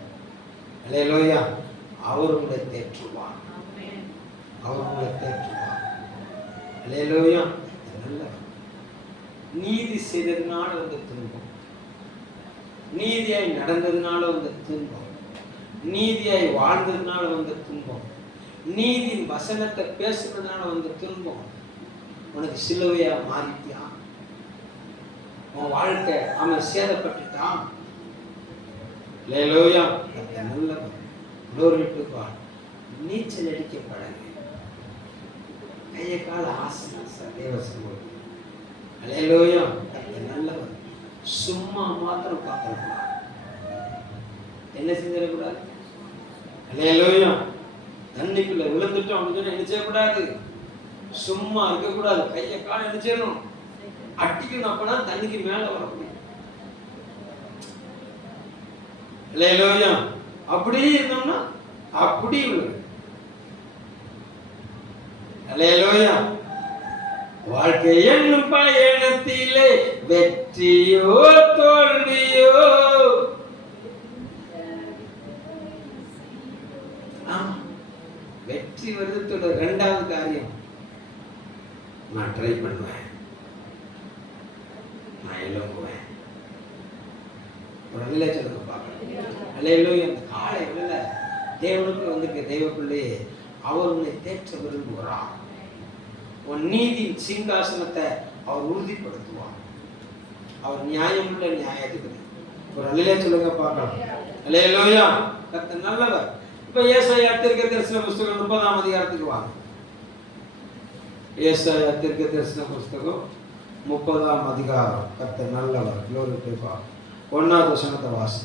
அல்லேலூயா. அவர் உங்களை தேற்றுவார். அவர் உங்களை தேற்றுவார். அல்லேலூயா. நல்ல நீதி செய்ததுனால வந்த துன்பம், நீதியாய் நடந்ததுனால வந்த துன்பம், நீதியாய் வாழ்ந்ததுனால வந்த துன்பம், நீதியின் வசனத்தை பேசுறதுனால வந்த துன்பம் உனக்கு சிலுவையா மாறிட்டியா? உன் வாழ்க்கை அவன் சேதப்பட்டுட்டான். அல்லேலூயா. நல்லவர். லோரிட்டுவார். நீச்சல் அடிக்க பழகு. கையை கால ஆசை தேவசம். அல்லேலூயா. நல்லவர். சும்மா மாத்திரம் பார்க்கலாம், என்ன செஞ்சிடக்கூடாது. அல்லேலூயா. தண்ணிக்குள்ள விழுந்துட்டோம் அப்படின்னு என்ன செய்யக்கூடாது? சும்மா இருக்கக்கூடாது. கையை கால என்ன செய்யணும்? அட்டிக்கணும். அப்பதான் தண்ணிக்கு மேல வர முடியும். அல்லேலூயா. அப்படி இருந்தோம்னா அப்படி விழும். அல்லேலூயா. வாழ்க்கை என்னும் பயணத்திலே வெற்றியோ தோல்வியோ, வெற்றி வருவதோட 2வது காரியம், நான் ட்ரை பண்ணுவேன், நான் எழும்புவேன். ஒரு நல்ல சொல்லுங்க பார்க்கலாம். அல்லேலூயா. காலை வேளை தேவனுக்கு வந்துட்டு தெய்வக்குள்ளே அவர் உன்னை தேற்ற விரும்புகிறார். உன் நீதியின் சிங்காசனத்தை அவர் உறுதிப்படுத்துவார். அவர் நியாயமுள்ள நியாயாதிபதி. ஒரு நல்ல சொல்லுங்க பார்க்கலாம். அல்லேலூயா. கர்த்தர் நல்லவர். இப்ப ஏசாயா தீர்க்கதரிசன புஸ்தகம் 30ஆம் அதிகாரத்துக்கு வாங்க. ஏசாயா தீர்க்கதரிசன புஸ்தகம் 30ஆம் அதிகாரம். கர்த்தர் நல்லவர். Glory God. 1வது வசனத்தை வாசி.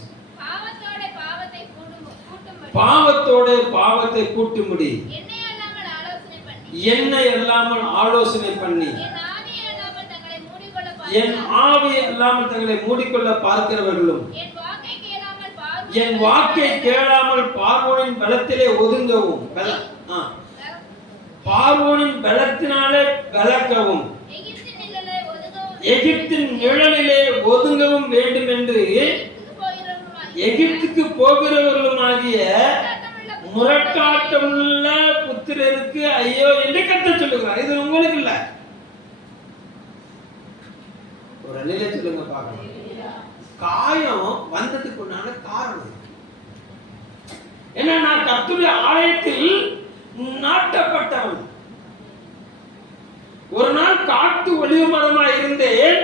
பாவத்தோட பாவத்தை கூட்டும்படி என்னை இல்லாமல் ஆலோசனை பண்ணி என் ஆவியை இல்லாமல் தங்களை மூடிக்கொள்ள பார்க்கிறவர்களும் என் வாக்கை கேளாமல் பார்வோனின் பலத்திலே ஒதுங்கவும் பார்வோனின் பலத்தினாலே பலக்கவும் எகிப்தின் நிழலிலே ஒதுங்கவும் வேண்டும் என்று எகிப்துக்கு போகிறவர்களுமாகிய முரட்டாட்டமுள்ள புத்திரருக்கு ஐயோ என்று கர்த்தர் சொல்லுகிறார். இது உங்களுக்கு இல்ல, ஒரு அல்லேலூயா சொல்லுங்க பார்க்கலாம். காயம் வந்ததுக்கு உண்டான காரணம் என்ன? நான் கர்த்தருடைய ஆலயத்தில் நாட்டப்பட்டவன். ஒரு நாள் காட்டு ஒளிவு மரமா இருந்தேன்.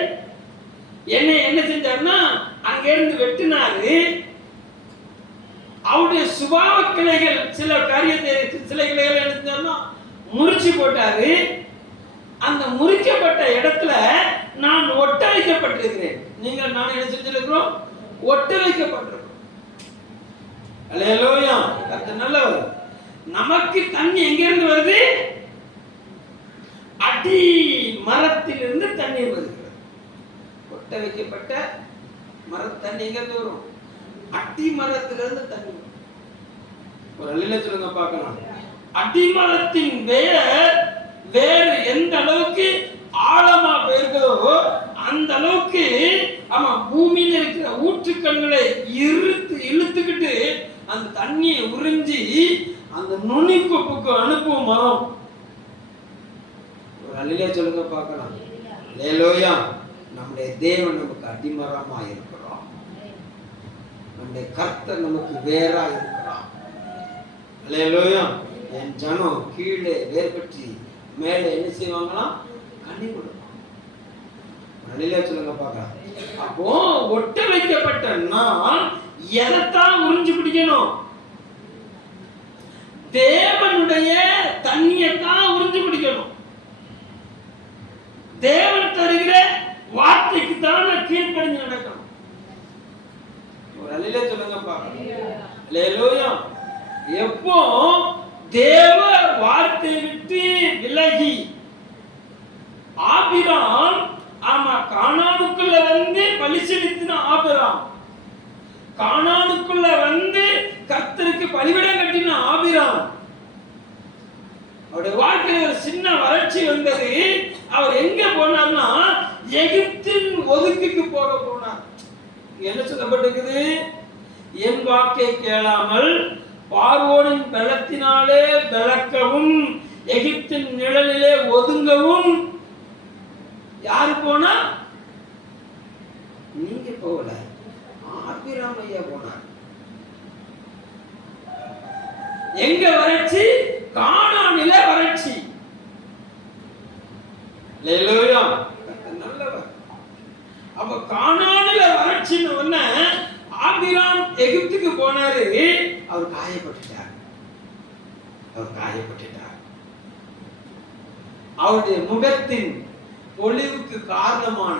என்னை என்ன செஞ்சாருன்னா அங்கிருந்து வெட்டினாரு. அவருடைய சுபாவ கிளைகள் சில காரியத்தை சில கிளைகள் எடுத்தாருன்னா முறிச்சு போட்டாரு. அந்த முறிக்கப்பட்ட இடத்துல நான் ஒட்ட வைக்கப்பட்டிருக்கிறேன். நீங்கள் நான் என்ன செஞ்சிருக்கிறோம்? ஒட்ட வைக்கப்பட்டிருக்கிறோம். அல்லேலூயா, கர்த்தர் நல்லவர். நமக்கு தண்ணி எங்க இருந்து வருது? அடி மரத்திலிருந்து தண்ணீர் வருகிறது. ஒட்ட வைக்கப்பட்ட தண்ணி எங்க இருந்து வரும்? அடி மரத்திலிருந்து தண்ணி. ஒரு அல்லேலூயா சொல்லுங்க பார்க்கலாம். அடிமரத்தின் வேறு எந்த அளவுக்கு ஆழமா போயிருக்கிறதோ அந்த அளவுக்கு ஆமா பூமியில இருக்கிற ஊற்றுக்கண்களை இழுத்துக்கிட்டு அந்த தண்ணியை உறிஞ்சி அந்த நுனிக்கொப்புக்கு அனுப்பும் மரம். ஒரு அல்லேலூயா சொல்லுங்க பார்க்கலாம். அல்லேலூயா. நம்முடைய தேவன் நமக்கு அடிமரமா இருக்கிறோம். நம்முடைய கர்த்தர் நமக்கு வேறா இருக்கிறான். அல்லேலூயா. என் ஜனம் கீழே வேர் பற்றி மேலே என்ன செய்வாங்களாம்? கனி கொடுப்பாங்க. அல்லேலூயா சொல்லுங்க பார்க்கலாம். அப்போ ஒட்ட வைக்கப்பட்ட நான் எதைத்தான் உறிஞ்சு பிடிக்கணும்? தேவனுடைய தண்ணியத்தான் உறிஞ்சு பிடிக்கணும். தேவன் தருகிற வார்த்தைக்கு தான் கீழ்ப்படிஞ்சு நடக்கணும். ஒரு அல்லேலூயா சொல்லுங்க பார்க்கலாம். அல்லேலூயா. எப்போ தேவ வார்த்தை விட்டு விலகி ஆபிராம் ஆமா கானானுக்குள்ள வந்து பலி செலுத்தின ஆபிராம், கானானுக்குள்ள வந்து கர்த்தருக்கு பலிபீடம் கட்டின ஆபிராம், அவருடைய வாழ்க்கையில் ஒரு சின்ன வறட்சி வந்தது. அவர் எங்க போனார்னா எகிப்தின் ஒதுக்குக்கு போனார். என்ன சொல்லப்பட்டிருக்குது? என் வாக்கை கேளாமல் பார்வோனின் பலத்தினாலே பலக்கவும் எகிப்தின் நிழலிலே ஒதுங்கவும். யாரு போனா? நீங்க போகல, ஆபிராம் ஐயா போனார். எங்க வறட்சி? கானானிலே வறட்சி. அல்லேலூயா, நல்லவர். அப்ப கானானிலே வறட்சின்னு ஒண்ண ஆபிராம் எகிப்துக்கு போனாரு. அவர் காயப்பட்டுட்டார். அவருடைய முகத்தின் பொலிவுக்கு காரணமான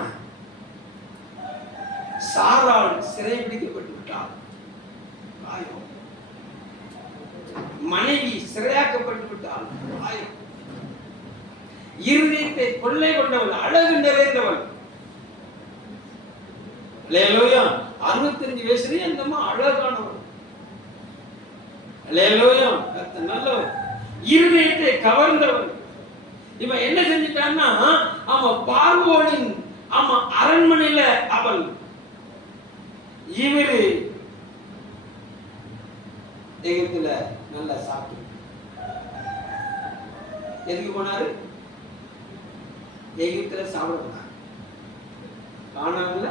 சாராள் சிறைபிடிக்கப்பட்டு விட்டார். மனைவி சிறையாக்கப்பட்டு விட்டாள். இருதயத்தை கொள்ளை கொண்டவள், அழகு நிறைந்தவள். அல்லேலூயா. 65 வயசுலயே அந்த அம்மா அழகானவள். அல்லேலூயா, கர்த்தர் நல்லவர். இருதயத்தை கவர்ந்தவள். இவன் என்ன செஞ்சிட்டான்னா அவன் பார்வோனின் அரண்மனையில அவள் இவரு எகிப்துல நல்லா சாப்பிட்டு எதுக்கு போனாரு? எகிப்துல சாப்பிட போனார். கானான்ல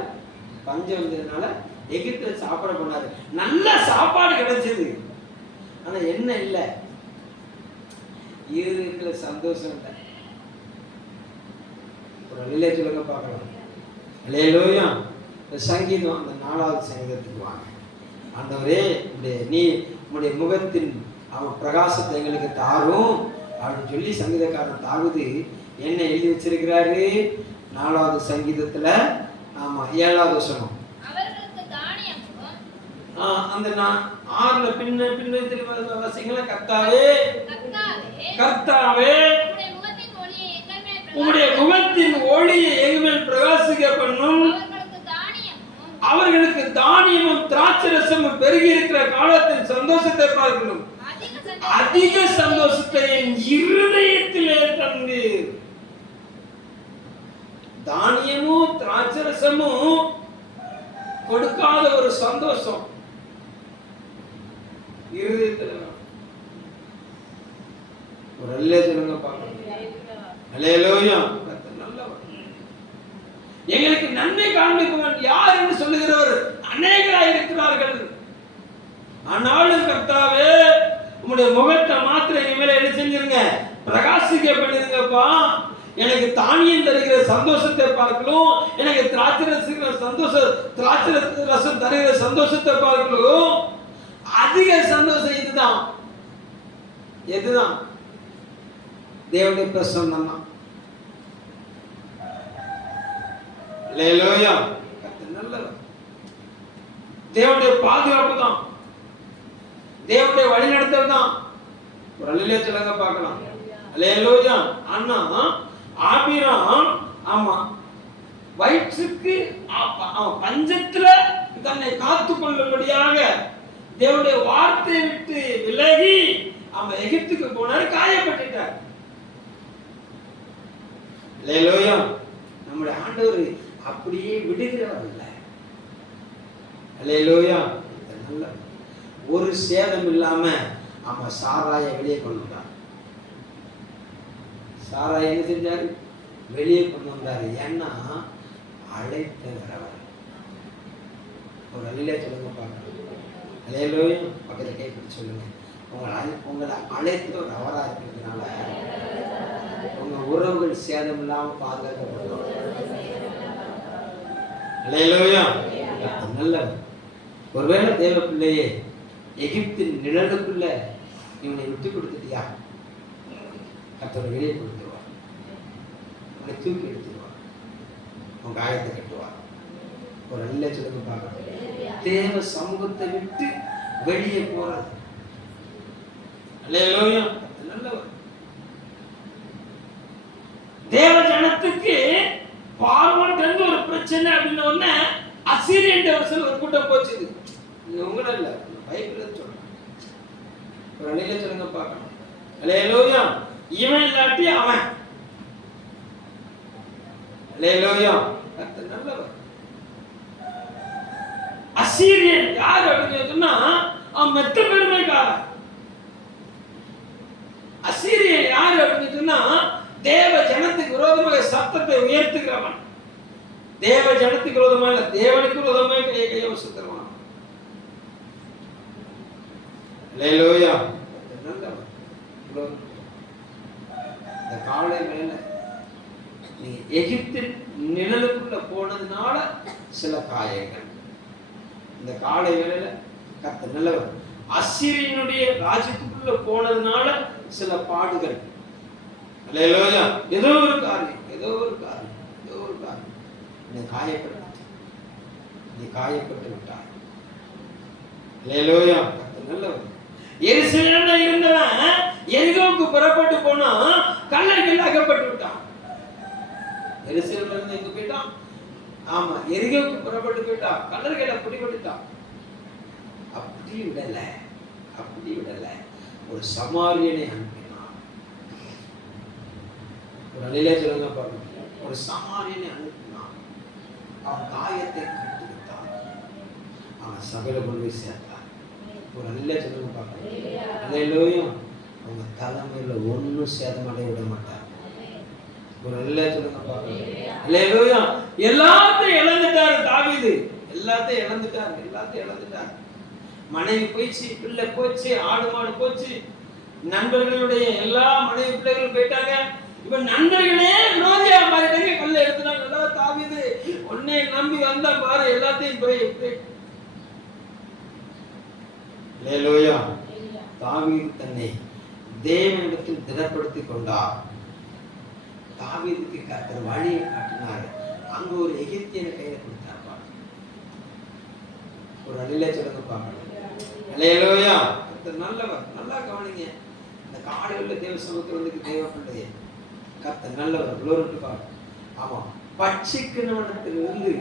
பஞ்சம் வந்ததுனால எகிப்துல சாப்பிட போனாரு. நல்ல சாப்பாடு கிடைச்சது, ஆனா என்ன இல்ல, இருக்கிற சந்தோஷம் இல்லை. ஒரு அல்லேலூயா சொல்லுங்க பார்க்கலாம். அல்லேலூயா. இந்த சங்கீதம், அந்த 4வது சங்கீதத்துக்கு வாங்க. ஆண்டவரே, நீ உம்முடைய முகத்தின் பிரகாசத்தை எங்களுக்கு தாரும் அப்படின்னு சொல்லி சங்கீதக்காரன் தாவீது என்ன எழுதி வச்சிருக்கிறாரு? 4வது சங்கீதத்துல 7வது வசனம். அந்த 6ல பின்ன வசனங்கள கர்த்தாவே முகத்தின் ஒளியை எங்கள் பிரகாசிக்க பண்ணும். அவர்களுக்கு தானியமும் திராட்சரசமும் பெருகி இருக்கிற காலத்தின் சந்தோஷத்தை பார்க்கணும். அதிக சந்தோஷத்தை என் இருதயத்திலே தந்து. தானியமும் திராட்சரசமும் கொடுக்காத ஒரு சந்தோஷம் இருதயத்தில். ஒரு அல்லே சொல்லுங்க பார்க்கணும். அல்லேலூயா. எங்களுக்கு நன்மை காண்பிப்பவன் யார் என்று சொல்லுகிறவர் அநேகராய் இருக்கிறார்கள். ஆனாலும் கர்த்தாவே உம்முடைய முகத்தை மாத்திரம் என் மேல என்ன செஞ்சிருங்க, பிரகாசிக்க பண்ணிருங்கப்பா. எனக்கு தானியம் தருகிற சந்தோஷத்தை பார்க்கணும், எனக்கு திராட்சை ரசம் தருகிற சந்தோஷத்தை பார்க்கணும். அதிக சந்தோஷம் இதுதான். எதுதான்? தேவனுடைய பிரசன்னம் தான். அல்லேலூயா. நல்லவர். தேவனுடைய பாதுகாப்பு தான், தேவனுடைய வழிநடத்தல் தான். ஒரு அல்லேலூயா சொல்லுங்க பார்க்கலாம். அல்லேலூயா. அண்ணா ஆபிராம் ஆமா வயிற்றுக்கு பஞ்சத்துல தன்னை காத்து கொள்ளும்படியாக தேவனுடைய வார்த்தையை விட்டு விலகி அவன் எகிப்துக்கு போனாரு, காயப்பட்டுட்டார். அல்லேலூயா. நம்முடைய ஆண்டவர் அப்படியே விடுகிறவர் இல்லை. அல்லேலூயா. நல்ல ஒரு சேதம் இல்லாம அவன் சாராய வெளியே கொண்டு வந்தார். சாராய என்ன செஞ்சாரு? வெளியே கொண்டு வந்தாரு. ஏன்னா அழைத்தவர். ஒரு அல்லேலூயா சொல்லுங்க பார்க்கலாம். அல்லேலூயா. பக்கத்துல கைப்பிடி சொல்லுங்க. உங்களை அழைத்தவர் அவரா இருக்கிறதுனால உங்க உறவுகள் சேதம் இல்லாம பாதுகாக்கப்படும். அல்லேலூயா. நல்லவர். ஒருவேளை தேவ பிள்ளையே எகிப்தின் நிழலுக்குள்ள இவனை விட்டு கொடுத்துட்டியா, கர்த்தர் வெளியே கொடுத்துருவார். உன்னை தூக்கி எடுத்துருவார், உன் காயத்தை கட்டுவார். ஒரு நல்ல சொல்லுங்க பார்க்க. தேவ சமூகத்தை விட்டு வெளியே போறது. அல்லேலூயா. நல்லவர். தேவ ஜனத்துக்கு பார்வோன் ஒரு பிரச்சனை அப்படின்னு ஒண்ணு அசீரியன் ஒரு கூட்டம் போச்சு. உங்கள இல்ல, பைபிள்ல சொல்றேன். ஒரு அணில சொல்லுங்க பார்க்கணும். அல்லேலூயா. இவன் இல்லாட்டி அவன். அல்லேலூயா. கர்த்தர் நல்லவர். அசீரியன் யார் அப்படின்னு சொன்னா அவன் மெத்த பெருமைக்காரன். அசீரியன் யார் அப்படின்னு சொன்னா தேவ ஜனத்துக்கு விரோதமாக சத்தத்தை உயர்த்துகிறவன். தேவ ஜனத்துக்கு விரோதமாக இல்ல, தேவனுக்கு விரோதமாக கையை வசுத்துறவன். அல்லேலூயா. இந்த காலை வேலை நீ எகிப்தின் நிழலுக்குள்ள போனதுனால சில காயங்கள். இந்த காலை வேலையில கர்த்தர் நல்லவர். அசீரியனுடைய ராஜ்யத்துக்குள்ள போனதுனால சில பாடுகள். அல்லேலூயா. ஏதோ ஒரு காரியம் நீ காயப்பட்டு விட்டாய். அல்லேலூயா. நல்லவர். எருசலேம்ல இருந்தவன் எரிகோவுக்கு புறப்பட்டு போனா கல்லறையில் அகப்பட்டு விட்டான். எருசலேம்ல இருந்து எங்க போயிட்டான்? ஆமா, எரிகோவுக்கு புறப்பட்டு போயிட்டான், கல்லறையில பிடிபட்டுட்டான். அப்படி விடல, ஒரு சமாரியனை அனுப்பினான். ஒரு அழில சொல்லுங்க பாருங்க. ஒரு சமாரியனை அனுப்பினான். அவன் காயத்தை கட்டி விட்டான். அவன் சபையில கொண்டு போய் சேர்த்தான். ஒரு நல்ல சொல்லுங்க பார்க்க. அல்லேலூயா. அவங்க தலைமையில ஒன்னும் சேதமடைய விட மாட்டார். ஒரு நல்ல சொல்லுங்க பார்க்க. அல்லேலூயா. எல்லாத்தையும் இழந்துட்டாரு தாவீது. எல்லாத்தையும் இழந்துட்டார். மனைவி போயிடுச்சு, பிள்ளை போச்சு, ஆடு மாடு போச்சு, நண்பர்களுடைய எல்லா மனைவி பிள்ளைகளும் போயிட்டாங்க. இப்ப நண்பர்களே விரோதியா மாறிட்டாங்க. கல்ல எடுத்துனாங்க. நல்லா தாவீது உன்னை நம்பி வந்தா பாரு, எல்லாத்தையும் போய். அல்லேலூயா. தாவீது தன்னை தேவனிடத்தில் திடப்படுத்திக் கொண்டார். தாவீதுக்கு கர்த்தர் வழியை காட்டினார். அங்க ஒரு எகிப்தியனை கையில கொடுத்தார். ஒரு அழில சொல்லுங்க பாருங்க. அல்லேலூயா. கர்த்தர் நல்லவர். நல்லா கவனிங்க. இந்த காடுகள்ல தேவ சமூகத்துல வந்து தேவ பிள்ளையே கர்த்தர் நல்லவர். ஆமா, பட்சிக்கிறவனத்திலிருந்து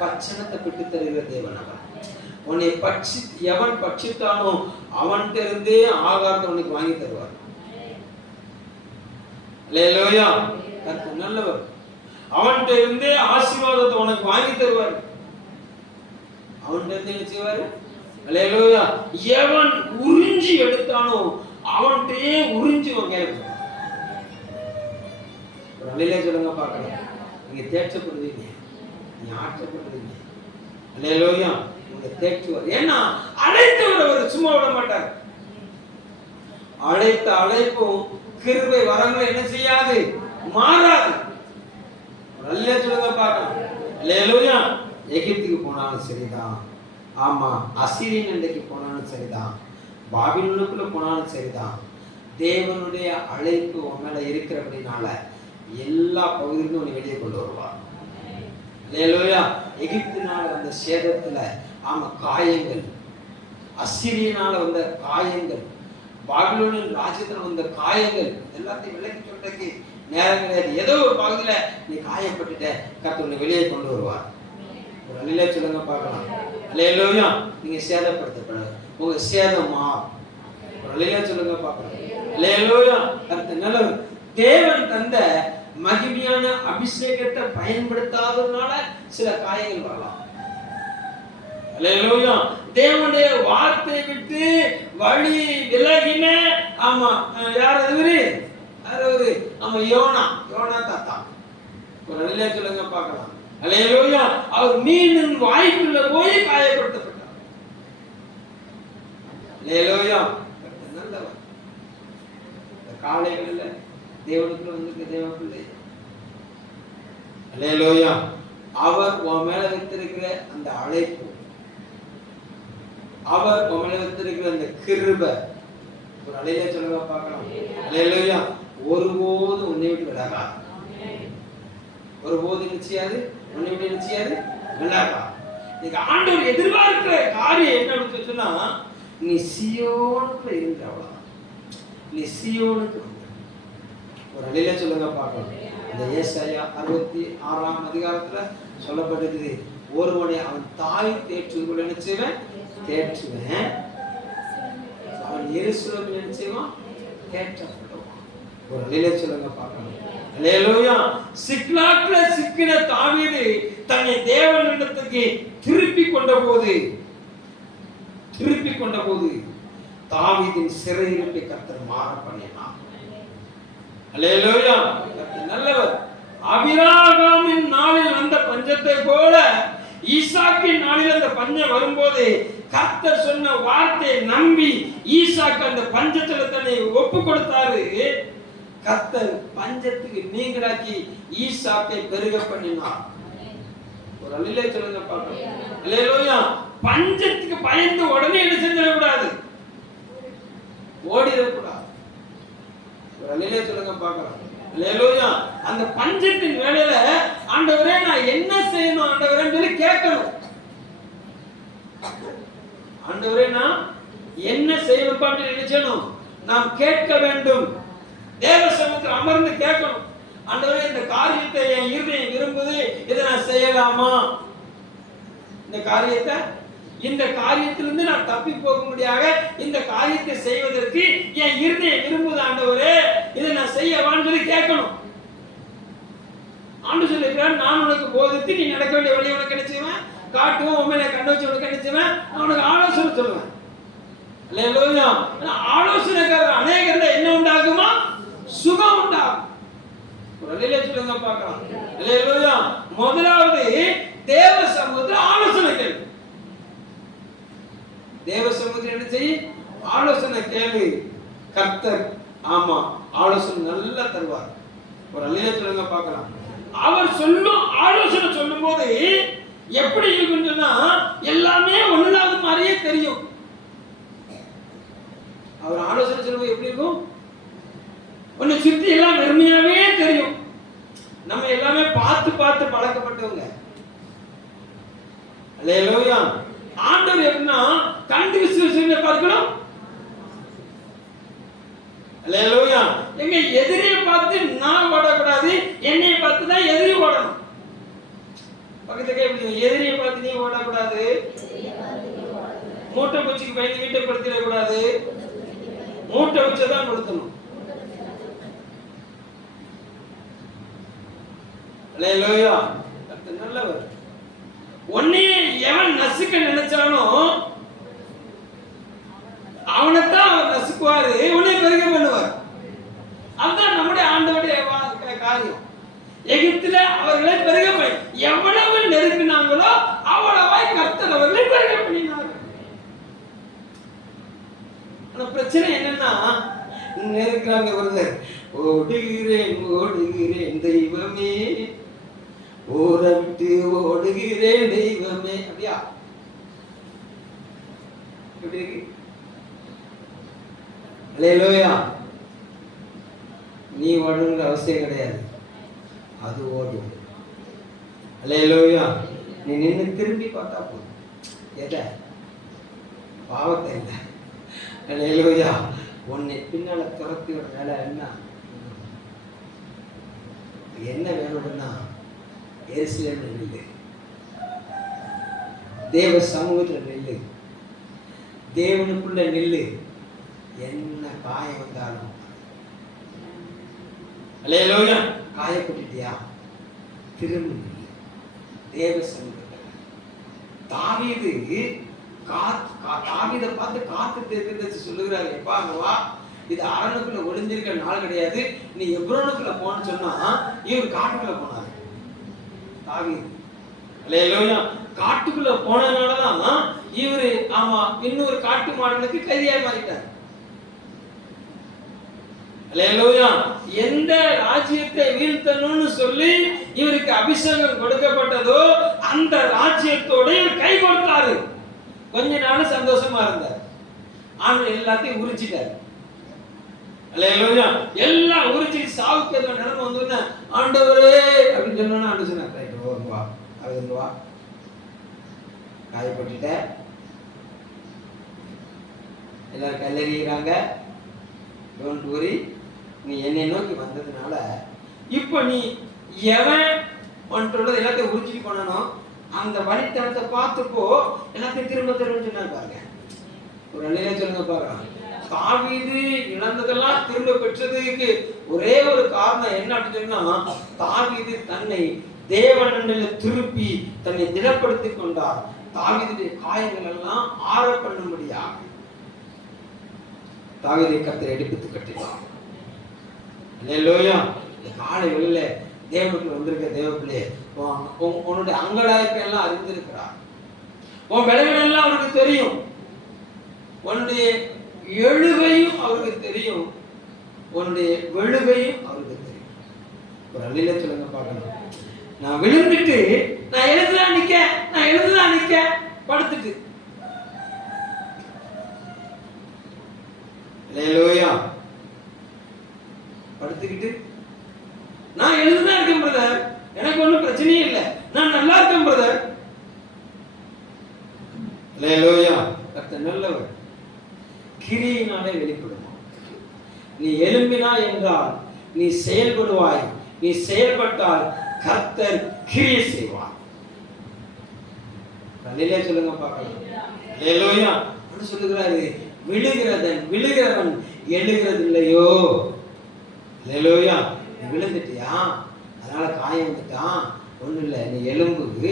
பட்சணத்தை விட்டு தருகிற தேவன் அவன். உன்னை எவன் பட்சித்தானோ அவன்கிட்ட இருந்தே ஆகாரத்தை உனக்கு வாங்கி தருவார். அல்லேலூயா. கர்த்தர் நல்லவர். அவன்கிட்ட இருந்தே ஆசீர்வாதத்தை உனக்கு வாங்கி தருவார். அவன்கிட்ட இருந்து என்ன செய்வாரு? அல்லேலூயா. எவன் உறிஞ்சி எடுத்தானோ அவன்கிட்டயே உறிஞ்சி கேட்க. ஒரு அலையிலே சொல்லுங்க பார்க்கலாம். நீங்க தேற்றப்படுவீங்க, நீங்க ஆற்றப்படுவீங்க. அல்லேலூயா. நீங்க தேற்றுவார். ஏன்னா அழைத்தவர் அவர் சும்மா விட மாட்டார். அழைத்த அழைப்பும் கிருபை வரங்களை என்ன செய்யாது? மாறாது. நல்ல சொல்லுங்க பார்க்கலாம். அல்லேலூயா. எகிப்துக்கு போனாலும் சரிதான், ஆமா, அசீரியன் அண்டைக்கு போனாலும் சரிதான், பாபிலோனுக்குள்ள போனாலும் சரிதான், தேவனுடைய அழைப்பு உன்னால இருக்கிறபடினால எல்லா பகுதியிலும் உன்னை வெளியே கொண்டு வருவார். அல்லேலூயா. எகிப்தினால வந்த சேதத்துல, ஆமா, காயங்கள், அசீரியனால வந்த காயங்கள், பாபிலோனின் ராஜ்யத்துல வந்த காயங்கள் எல்லாத்தையும் விலக்கி சொல்றதுக்கு நேரம் கிடையாது. ஏதோ ஒரு பகுதியில நீ காயப்பட்டுட்ட, கர்த்தர் உன்னை வெளியே கொண்டு வருவார். ஒரு அல்லேலூயா சொல்லுங்க பார்க்கலாம். அல்லேலூயா. நீங்க சேதப்படுத்தப்படாது, உங்க சேதமா. ஒரு அல்லேலூயா சொல்லுங்க பார்க்கலாம். அல்லேலூயா. கர்த்தர் நல்லவர். தேவன் தந்த மகிமையான அபிஷேகத்தை பயன்படுத்தாததுனால சில காயங்கள் வரலாம். அல்லேலூயா. தேவனுடைய வார்த்தை விட்டு வழி விலகின, ஆமா, யார் அது? ஆமா, யோனா தாத்தா. ஒரு அல்லேலூயா சொல்லுங்க பார்க்கலாம். அல்லேலூயா. அவர் மீனின் வாய்க்குள்ள போய் காயப்படுத்தப்பட்டார். அல்லேலூயா. நல்லவர். காலைகளில் தேவனுக்குள்ள வந்து தேவ பிள்ளை, அல்லேலூயா, அவர் உன் மேல வைத்திருக்கிற அந்த அழைப்பு, அவர் உன் மேல வைத்திருக்கிற அந்த கிருபை, ஒரு அல்லேலூயா சொல்லுங்க பார்க்கலாம். அல்லேலூயா. ஒருபோதும் உன்னை விட்டு விலகாது. ஒருபோது நிச்சயாது, உன்னை விட்டு நிச்சயாது விலகாது. நீங்க ஆண்டவர் எதிர்பார்க்கிற காரியம் என்னன்னு சொன்னா, நீ சீயோனுக்குள்ள இருந்த, அவ்வளவுதான். நீ சீயோனுக்கு வந்து. ஒரு அல்லேலூயா சொல்லுங்க பார்க்கலாம். இந்த ஏசாயா 66ஆம் அதிகாரத்துல சொல்லப்பட்டிருக்குது, ஒருவனை அவன் தாய் தேற்றுவதை என்ன செய்வேன்? தேற்றுவேன். அவன் எருசலேமில் என்ன செய்வான்? தேற்றப்படுவான். ஒரு அல்லேலூயா சொல்லுங்க பார்க்கலாம். அல்லேலூயா. சிக்லாக்ல சிக்கின தாவீது தன்னை தேவனிடத்துக்கு திருப்பி கொண்ட போது தாவீதின் சிறையிருப்பை கர்த்தர் மாற பண்ணினார். அல்லேலூயா. கர்த்தர் நல்லவர். ஆபிரகாமின் நாளில் வந்த பஞ்சத்தை போல ஈசாக்கின் நாளில் அந்த பஞ்சம் வரும்போது கர்த்தர் சொன்ன வார்த்தையை நம்பி ஈசாக்கு அந்த பஞ்சத்துல தன்னை ஒப்பு கொடுத்தாரு. கர்த்தர் பஞ்சத்துக்கு நீங்களாக்கி ஈசாக்கை பெருக பண்ணினார். ஒரு அல்லேலூயா சொல்லுங்க பார்க்கலாம். அல்லேலூயா. பஞ்சத்துக்கு பயந்து உடனே என்ன செஞ்சிடக்கூடாது? ஓடிடக்கூடாது. ஒரு அல்லேலூயா சொல்லுங்க பார்க்கலாம். அல்லேலூயா. அந்த பஞ்சத்தின் வேளையில ஆண்டவரே நான் என்ன செய்யணும் ஆண்டவரே சொல்லி கேட்கணும். ஆண்டவரே நான் என்ன செய்யணும் நினைச்சணும், நாம் கேட்க வேண்டும். தேவ சமூகத்தில் அமர்ந்து கேட்கணும். ஆண்டவரே இந்த காரியத்தை என் இருதயம் விரும்புது, இதை நான் செய்யலாமா? இந்த காரியத்திலிருந்து நான் தப்பி போகும்படியாக இந்த காரியத்தை செய்வதற்கு என் இருதயம் விரும்புது ஆண்டவரே, இதை நான் செய்யவான்னு சொல்லி கேட்கணும். ஆண்டு சொல்லிருக்கிறார், நான் உனக்கு போதித்து நீ நடக்க வேண்டிய வழி உனக்கு என்ன செய்வேன்? காட்டுவோம். உண்மையில கண்டு வச்சு உனக்கு என்ன செய்வேன்? நான் உனக்கு ஆலோசனை சொல்லுவேன். அல்லேலூயா. ஆலோசனைக்காரர் அநேகர்ல என்ன உண்டாகுமா? சுகம் உண்டாகும். அல்லேலூயா சொல்லுங்க பார்க்கலாம். அல்லேலூயா. முதலாவது தேவ சமூகத்தில் ஆலோசனை கேளு. தேவ சமூகத்தில் என்ன செய்ய? ஆலோசனை கேளு. கர்த்தர், ஆமா, ஆலோசனை நல்லா தருவார். ஒரு அல்லேலூயா சொல்லுங்க பார்க்கலாம். அவர் சொல்லும் ஆலோசனை சொல்லும் போது எப்படி இருக்கும் சொன்னா, எல்லாமே ஒண்ணுலாத மாதிரியே தெரியும். அவர் ஆலோசனை சொல்லும்போது எப்படி இருக்கும்? ஒன்னு சுத்தி எல்லாம் வெறுமையாவே தெரியும். நம்ம எல்லாமே பார்த்து பார்த்து பழக்கப்பட்டவங்க. அல்லேலூயா. ஆண்டவர் எப்படின்னா கண்டு விசுவாசிங்க பார்க்கணும். அல்லேலூயா. எங்க எதிரியை பார்த்து நான் பக்கத்துக்கே எதிரியை பார்த்து நீ ஓடக்கூடாது. மூட்டை பூச்சிக்கு பயந்து வீட்டை படுத்திடக்கூடாது. மூட்டை பூச்சை தான் கொடுத்தணும். அல்லேலூயா. கர்த்தர் நல்லவர். உன்னையே எவன் நசுக்க நினைச்சானோ அவனைத்தான் அவர் நசுக்குவாரு, உன்னை பெருக பண்ணுவார். அதுதான் நம்முடைய ஆண்டவருடைய காரியம். எகிப்தில அவர்களை பெருக பண்ணி எவ்வளவு நெருங்கினாங்களோ அவ்வளவாய் கர்த்தர் அவர்களை பெருக பண்ணினார். ஆனா பிரச்சனை என்னன்னா, நெருக்கிறாங்க ஒருத்தர், ஓடுகிறேன் ஓடுகிறேன் தெய்வமே, ஊரை விட்டு ஓடுகிறேன் தெய்வமே. அப்படியா? எப்படி இருக்கு? அல்லேலூயா. நீ ஓடணுங்கிற அவசியம் கிடையாது, அது ஓடும். அல்லேலூயா. நீ நின்று திரும்பி பார்த்தா போதும். எதை? பாவத்தை இல்லை. அல்லேலூயா. உன்னை பின்னால துரத்தி ஒரு வேலை என்ன வேணும்னா, எருசலேம்ல நில்லு, தேவ சமூகத்தில் நில்லு, தேவனுக்குள்ள நில்லு. என்ன காயம் வந்தாலும், அல்லேலூயா, காயப்பட்டுட்டியா, திரும்பி நில்லு தேவ சமூகத்தில். தாவீது தாவீதை பார்த்து காத்து தீர்க்கதரிசி சொல்லுகிறாரு, எப்பா அங்க வா, இது அரணுக்குள்ள ஒளிஞ்சிருக்க நாள் கிடையாது, நீ எப்ரோனுக்குள்ள போன்னு சொன்னா இவர் காட்டுக்குள்ள போனாரு. தாவீது அல்லேலூயா. காட்டுக்குள்ள போனதுனாலதான் இவரு இன்னொரு காட்டு மாடனுக்கு கைதியாய் மாறிட்டார். அல்லேலூயா. எந்த ராஜ்யத்தை வீழ்த்தணும்னு சொல்லி இவருக்கு அபிஷேகம் கொடுக்கப்பட்டதோ அந்த ராஜ்யத்தோட இவர் கை கொடுத்தாரு. கொஞ்ச நாள் சந்தோஷமா இருந்தார். ஆனா எல்லாத்தையும் உரிச்சிட்டார். அல்லேலூயா. எல்லாம் உரிச்சு சாவுக்கு ஏதோ நிலைமை வந்தோன்னா, ஆண்டவரே அப்படின்னு சொன்னா ஆண்டு சொன்னார், ரைட் வா, அது வா, காயப்பட்டுட்ட, எல்லாரும் கல்லறிகிறாங்க, டோன்ட் வரி, நீ என்னை நோக்கி வந்ததுனால இப்ப நீ எவன் ஒன்றோட எல்லாத்தையும் உரிச்சிட்டு போனானோ அந்த வழித்தனத்தை பார்த்துப்போ எல்லாத்தையும் திரும்ப திரும்ப சொன்னார். பாருங்க, ஒரு நிலையில சொல்லுங்க பாக்கலாம். தாவீது இழந்ததெல்லாம் திரும்ப பெற்றதுக்கு ஒரே ஒரு காரணம் என்ன அப்படின்னு சொன்னா, தாவீது தன்னை தேவனிடத்தில் திருப்பி தன்னை திடப்படுத்திக் கொண்டார். தாவீதுடைய காயங்கள் எல்லாம் ஆற பண்ணும்படியாக தாவீதை கர்த்தர் எடுப்பித்து கட்டினார். அல்லேலூயா. இந்த காலை வெளியில தேவனுக்கு வந்திருக்க தேவப்பிள்ளையே, உன்னுடைய அங்கடாய்ப்பை எல்லாம் அறிந்திருக்கிறார். உன் விளைவுகள் எல்லாம் அவருக்கு தெரியும். உன்னுடைய எழுகையும் அவருக்கு தெரியும், உன்னுடைய வெளுகையும் அவருக்கு தெரியும். ஒரு அள்ளில சொல்லுங்க பார்க்கணும். நான் விழுந்துட்டு நான் எழுதுதான் நிக்க படுத்துட்டு, அல்லேலூயா, படுத்துக்கிட்டு நான் எழுதுதான் இருக்கேன் பிரதர், எனக்கு ஒன்றும் பிரச்சனையே இல்லை, நான் நல்லா இருக்கேன் பிரதர். அல்லேலூயா. கர்த்தர் நல்லவர். கிரியினாலே வெளிப்படுமா. நீ எழும்பினா என்றால் நீ செயல்படுவாய், நீ செயல்பட்டால் கர்த்தர் கிரியை செய்வார். கண்ணிலே சொல்லுங்க பார்க்கலாம். அல்லேலூயா. என்ன சொல்லுகிறாரு? விழுகிறவன் எழுகிறது இல்லையோ. அல்லேலூயா. நீ விழுந்துட்டியா, அதனால காயம் வந்துட்டான், ஒன்றும் இல்லை, நீ எலும்பு,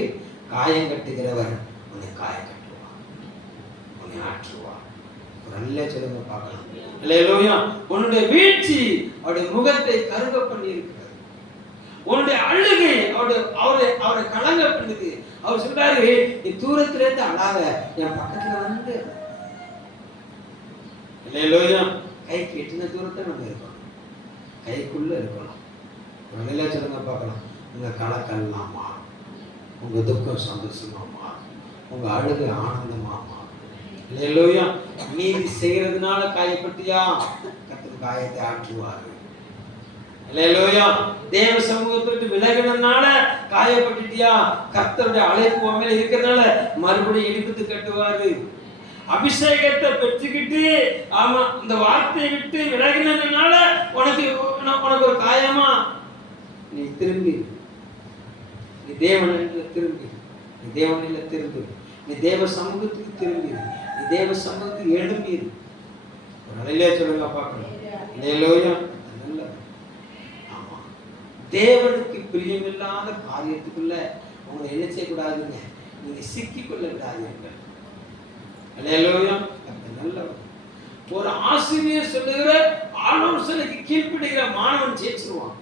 காயம் கட்டுகிறவர் உன்னை காயம் கட்டுவான், உன்னை ஆற்றுவான். நல்ல சொல்லுங்க பார்க்கலாம். அல்லேலூயா. உன்னுடைய வீழ்ச்சி அவருடைய முகத்தை கருக பண்ணி இருக்கிறது. உன்னுடைய அழுகை அவரை கலங்க பண்ணுது. அவர் சொல்றாரு, நீ தூரத்துல இருந்து அழாத, என் பக்கத்துல வந்து. அல்லேலூயா. கைக்கு எட்டின தூரத்தை நம்ம இருக்கணும், கைக்குள்ள இருக்கணும். நல்ல சொல்லுங்க பார்க்கலாம். உங்க கலக்கெல்லாம் மாறும், உங்க துக்கம் சந்தோஷமா மாறும், உங்க அழுகை ஆனந்தமா மாறும். அல்லேலூயா. நீதி செய்யறதுனால காயப்பட்டியா, கர்த்தர் காயத்தை ஆற்றுவாரு. அல்லேலூயா. தேவ சமூகத்தை விலகினதுனால காயப்பட்டுட்டியா, கர்த்தருடைய அழைப்பு உன் மேல இருக்கிறதுனால மறுபடியும் எடுப்பித்து கட்டுவாரு. அபிஷேகத்தை பெற்றுக்கிட்டு இந்த வார்த்தையை விட்டு விலகினதுனால உனக்கு ஒரு காயமா, நீ திரும்பி, நீ தேவன் திரும்பி நீ தேவனில் திரும்பி, நீ தேவ சமூகத்துக்கு திரும்பி, நீ தேவ சமூகத்துக்கு எழும்பிடு. ஒரு நிலையிலே சொல்லுங்க பார்க்கலாம். இல்லையா? நல்ல ஆமா, தேவனுக்கு பிரியமில்லாத காரியத்துக்குள்ள உங்களை என்ன செய்யக்கூடாதுங்க, நீங்க சிக்கிக்கொள்ள விடாதீர்கள். இல்லையா? நல்லவர். ஒரு ஆசிரியர் சொல்லுகிற ஆலோசனைக்கு கீழ்ப்படுகிற மாணவன் ஜெயிச்சிருவான்.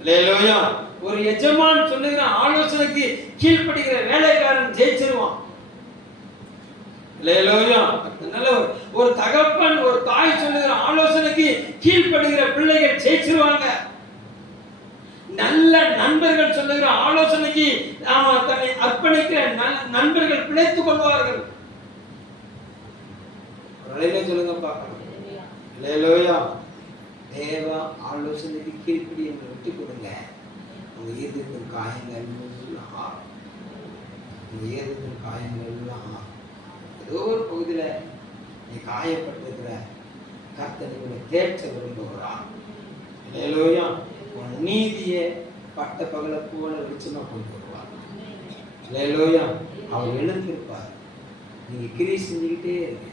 இல்லையா? ஒரு எஜமான் சொல்லுகிற ஆலோசனைக்கு கீழ்ப்படுகிற வேலைக்காரன் ஜெயிச்சிருவான். இல்லையா? நல்லவர். ஒரு தகப்பன் ஒரு தாய் சொல்லுகிற ஆலோசனைக்கு கீழ்ப்படுகிற பிள்ளைகள் ஜெயிச்சிருவாங்க. நல்ல நண்பர்கள் சொல்லுகிற ஆலோசனைக்கு தன்னை அர்ப்பணிக்கிற நண்பர்கள் பிழைத்துக் கொள்வார்கள். சொல்லுங்க பார்க்கலாம். தேவ ஆலோசனைக்கு கீழ்ப்படி என்று விட்டுக் கொடுங்க. உங்க ஈர்க்கும் காயங்கள் எல்லாம், உங்க ஈர்க்கும் காயங்கள் எல்லாம் ஏதோ ஒரு பகுதியில நீ காயப்பட்டிருக்கிற கர்த்தர் உங்களை தேற்ற விரும்புகிறார். இல்லையா? உன் நீதியை பட்ட பகலை போல வெளிச்சமா கொண்டு வருவார். இல்லையா? அவர் எழுந்திருப்பார். நீங்க கிரியை செஞ்சுக்கிட்டே இருங்க.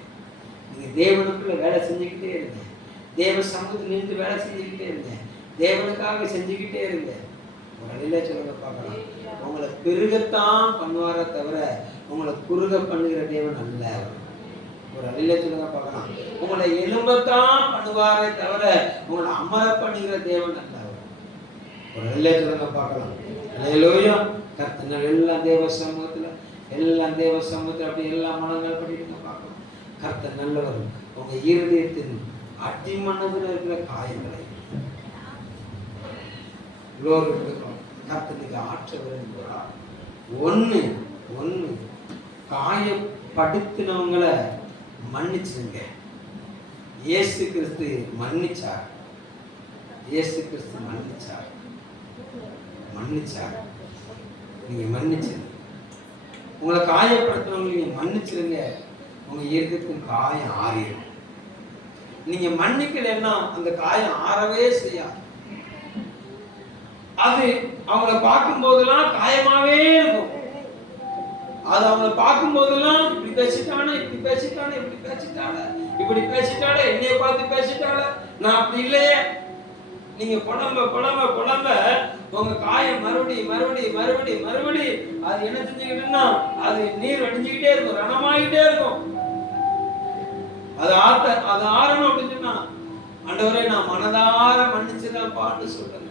நீங்க தேவனுக்குள்ள வேலை செஞ்சுக்கிட்டே இருங்க. தேவ சமூகத்தில் நின்று வேலை செஞ்சுக்கிட்டே இருங்க. தேவனுக்காக செஞ்சுக்கிட்டே இருங்க. ஒரு அழில சொல்ல பார்க்கலாம். உங்களை பெருகத்தான் பண்ணுவார தவிர உங்களை குறுக பண்ணுகிற தேவன் அல்ல. ஒரு அழில சொல்ல பார்க்கலாம். உங்களை எலும்பத்தான் பண்ணுவாரே தவிர உங்களை அமர பண்ணுகிற தேவன் அல்ல. ஒரு அழில சொல்ல பார்க்கலாம். அல்லேலூயா. கர்த்தர் எல்லாம் தேவ சமூகத்துல, எல்லாம் தேவ சமூகத்துல அப்படி எல்லா மனங்கள் பண்ணிட்டு பார்க்கலாம். கர்த்தர் நல்லவர். உங்க இருதயத்தின் அடிமனதில் இருக்கிற காயங்களை கர்த்தனுக்கு ஆற்ற விரும்புகிறார். ஒண்ணு காயப்படுத்தினவங்களை மன்னிச்சுங்க. இயேசு கிறிஸ்து மன்னிச்சார். இயேசு கிறிஸ்து மன்னிச்சார். நீங்க மன்னிச்சிருங்க. உங்களை காயப்படுத்தினவங்க நீங்க மன்னிச்சிருங்க. உங்க இருதயத்தின் காயம் ஆறிடும். நீங்க மன்னிக்கலைன்னா அந்த காயம் ஆறவே செய்யாது. அது அவங்கள பார்க்கும் போதெல்லாம் காயமாவே இருக்கும். அது அவங்கள பார்க்கும் போதெல்லாம் இப்படி பேசிட்டானே, இப்படி பேசிட்டானே, இப்படி பேசிட்டானே, இப்படி பேசிட்டானே, என்னைய பார்த்து பேசிட்டானே, நான் அப்படி இல்லையே. நீங்க புலம்ப உங்க காயம் மறுபடி அது என்ன செஞ்சுக்கிட்டுன்னா அது நீர் அடிஞ்சுக்கிட்டே இருக்கும், ரணமாகிட்டே இருக்கும். அது ஆறணும் அப்படின்னு சொன்னா, ஆண்டவரே நான் மனதார மன்னிச்சிடப்பான்னு சொல்லுங்க.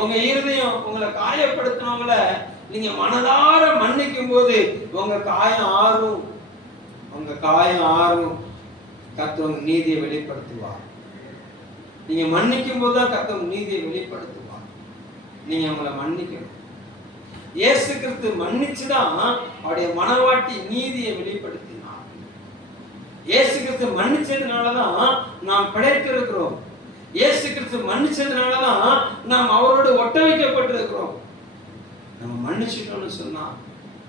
உங்க இருதயம் உங்களை காயப்படுத்தினவங்கள நீங்க மனதார மன்னிக்கும் போது உங்க காயம் ஆறும். கர்த்தர் உங்க நீதியை வெளிப்படுத்துவார். நீங்க மன்னிக்கும் போதுதான் கர்த்தர் நீதியை வெளிப்படுத்துவார். நீங்க அவங்கள மன்னிக்கணும். இயேசு கிறிஸ்து மன்னிச்சுதான் அவருடைய மனவாட்டி நீதியை வெளிப்படுத்தினார். இயேசு கிறிஸ்து மன்னிச்சதுனாலதான் நாம் பிழைத்திருக்கிறோம். இயேசு கிறிஸ்து மன்னிச்சதுனாலதான் நாம் அவரோடு ஒட்ட வைக்கப்பட்டிருக்கிறோம். நம்ம மன்னிச்சிட்டோம்னு சொன்னா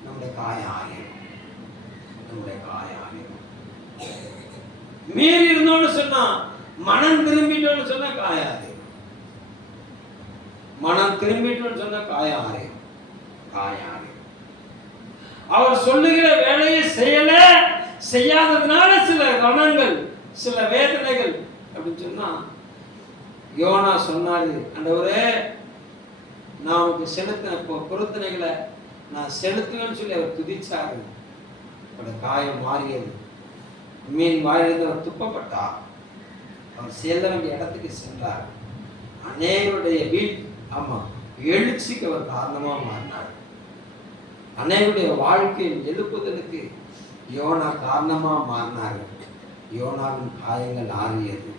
நம்முடைய காயம் ஆகிடும். மீறி இருந்தோம்னு சொன்னா, மனம் திரும்பிட்டோம்னு சொன்னா காயம் ஆகிடும். காயம் ஆகிடும். அவர் சொல்லுகிற வேலையை செய்யாததுனால சில ரணங்கள், சில வேதனைகள் அப்படின்னு சொன்னா, யோனா சொன்னாரு, ஆண்டவரே நான் உனக்கு செலுத்தின பொருத்தனைகளை நான் செலுத்துவேன்னு சொல்லி அவர் துதிச்சாரு. அவருடைய காயம் மாறியது. மீன் வாயிலிருந்து அவர் துப்பப்பட்டார். அவர் செல்ல வேண்டிய இடத்துக்கு சென்றார். அநேகருடைய எழுச்சிக்கு அவர் காரணமா மாறினார். அநேகருடைய வாழ்க்கையில் எழுப்புதலுக்கு யோனா காரணமா மாறினார்கள். யோனாவின் காயங்கள் ஆறியது.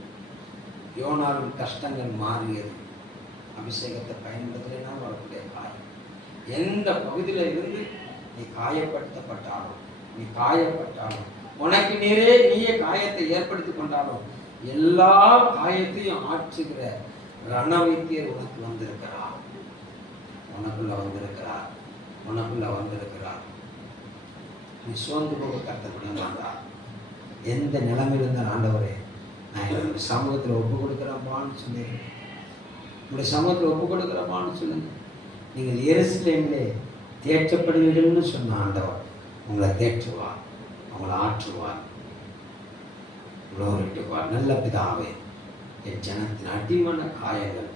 யோனாவின் கஷ்டங்கள் மாறியது. அபிஷேகத்தை பயன்படுத்தலைன்னா அவருடைய காயம் எந்த பகுதியில இருந்து நீ காயப்படுத்தப்பட்டாலும், உனக்கு நீயே காயத்தை ஏற்படுத்தி கொண்டாலும் எல்லா காயத்தையும் ஆற்றுகிற ரணவைத்தியர் உனக்கு வந்திருக்கிறார். உனக்குள்ள வந்திருக்கிறார். நீ சோர்ந்து போக கட்டப்படுகிறாரா? எந்த நிலைமையில் இருந்தால் ஆண்டவரே நான் என்னுடைய சமூகத்தில் ஒப்பு கொடுக்குறப்பான்னு சொல்லுங்க. உங்களுடைய சமூகத்தில் ஒப்பு கொடுக்குறப்பான்னு சொல்லுங்க. நீங்கள் எருசலேமிலே தேற்றப்படுவீர்கள்னு சொன்ன ஆண்டவர் உங்களை தேற்றுவார், உங்களை ஆற்றுவார், உலோரிட்டுவார். நல்ல பிதாவே, என் ஜனத்தின் அடிமன காயங்கள்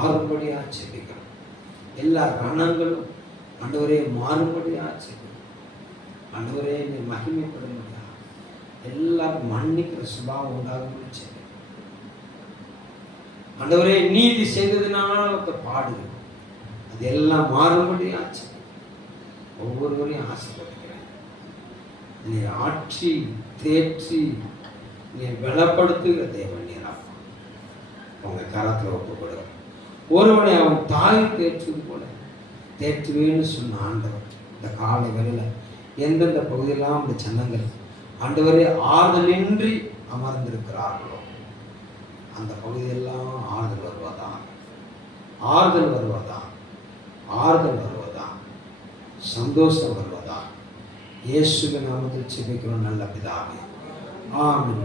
ஆறுபடியாக செபிக்கிறோம். எல்லா ரணங்களும் ஆண்டவரே மாறுபடியாக செபிக்கிறோம். ஆண்டவரே, நீ மகிமைப்படும்படியாக எல்லாரும் மன்னிக்கிற சுபாவம் உண்டாகும் செபிக்கிறோம். ஆண்டவரே, நீதி செய்ததுனால பாடுகிறோம், அது எல்லாம் மாறுபடியாக செபிக்கிறோம். ஒவ்வொருவரையும் ஆசைப்படுகிறேன், நீ ஆற்றி தேற்றி நீ பலப்படுத்துகிற தேவன் நீராக உங்க கரத்தில் ஒப்புக்கொடுங்க. ஒருவனை அவன் தாய் தேற்றுவது போல தேற்றுவேன்னு சொன்ன ஆண்டவர் இந்த காலை வேளையில் எந்தெந்த பகுதியெல்லாம் இந்த சன்னங்கள் ஆண்டவரே ஆறுதலின்றி அமர்ந்திருக்கிறார்களோ அந்த பகுதியெல்லாம் ஆறுதல் வருவதா, ஆறுதல் வருவதா, ஆறுதல் வருவதா, சந்தோஷம் வருவதா. இயேசுவின் நாமத்தில் ஜெபிக்கிறோம் நல்ல பிதாவே, ஆமென்.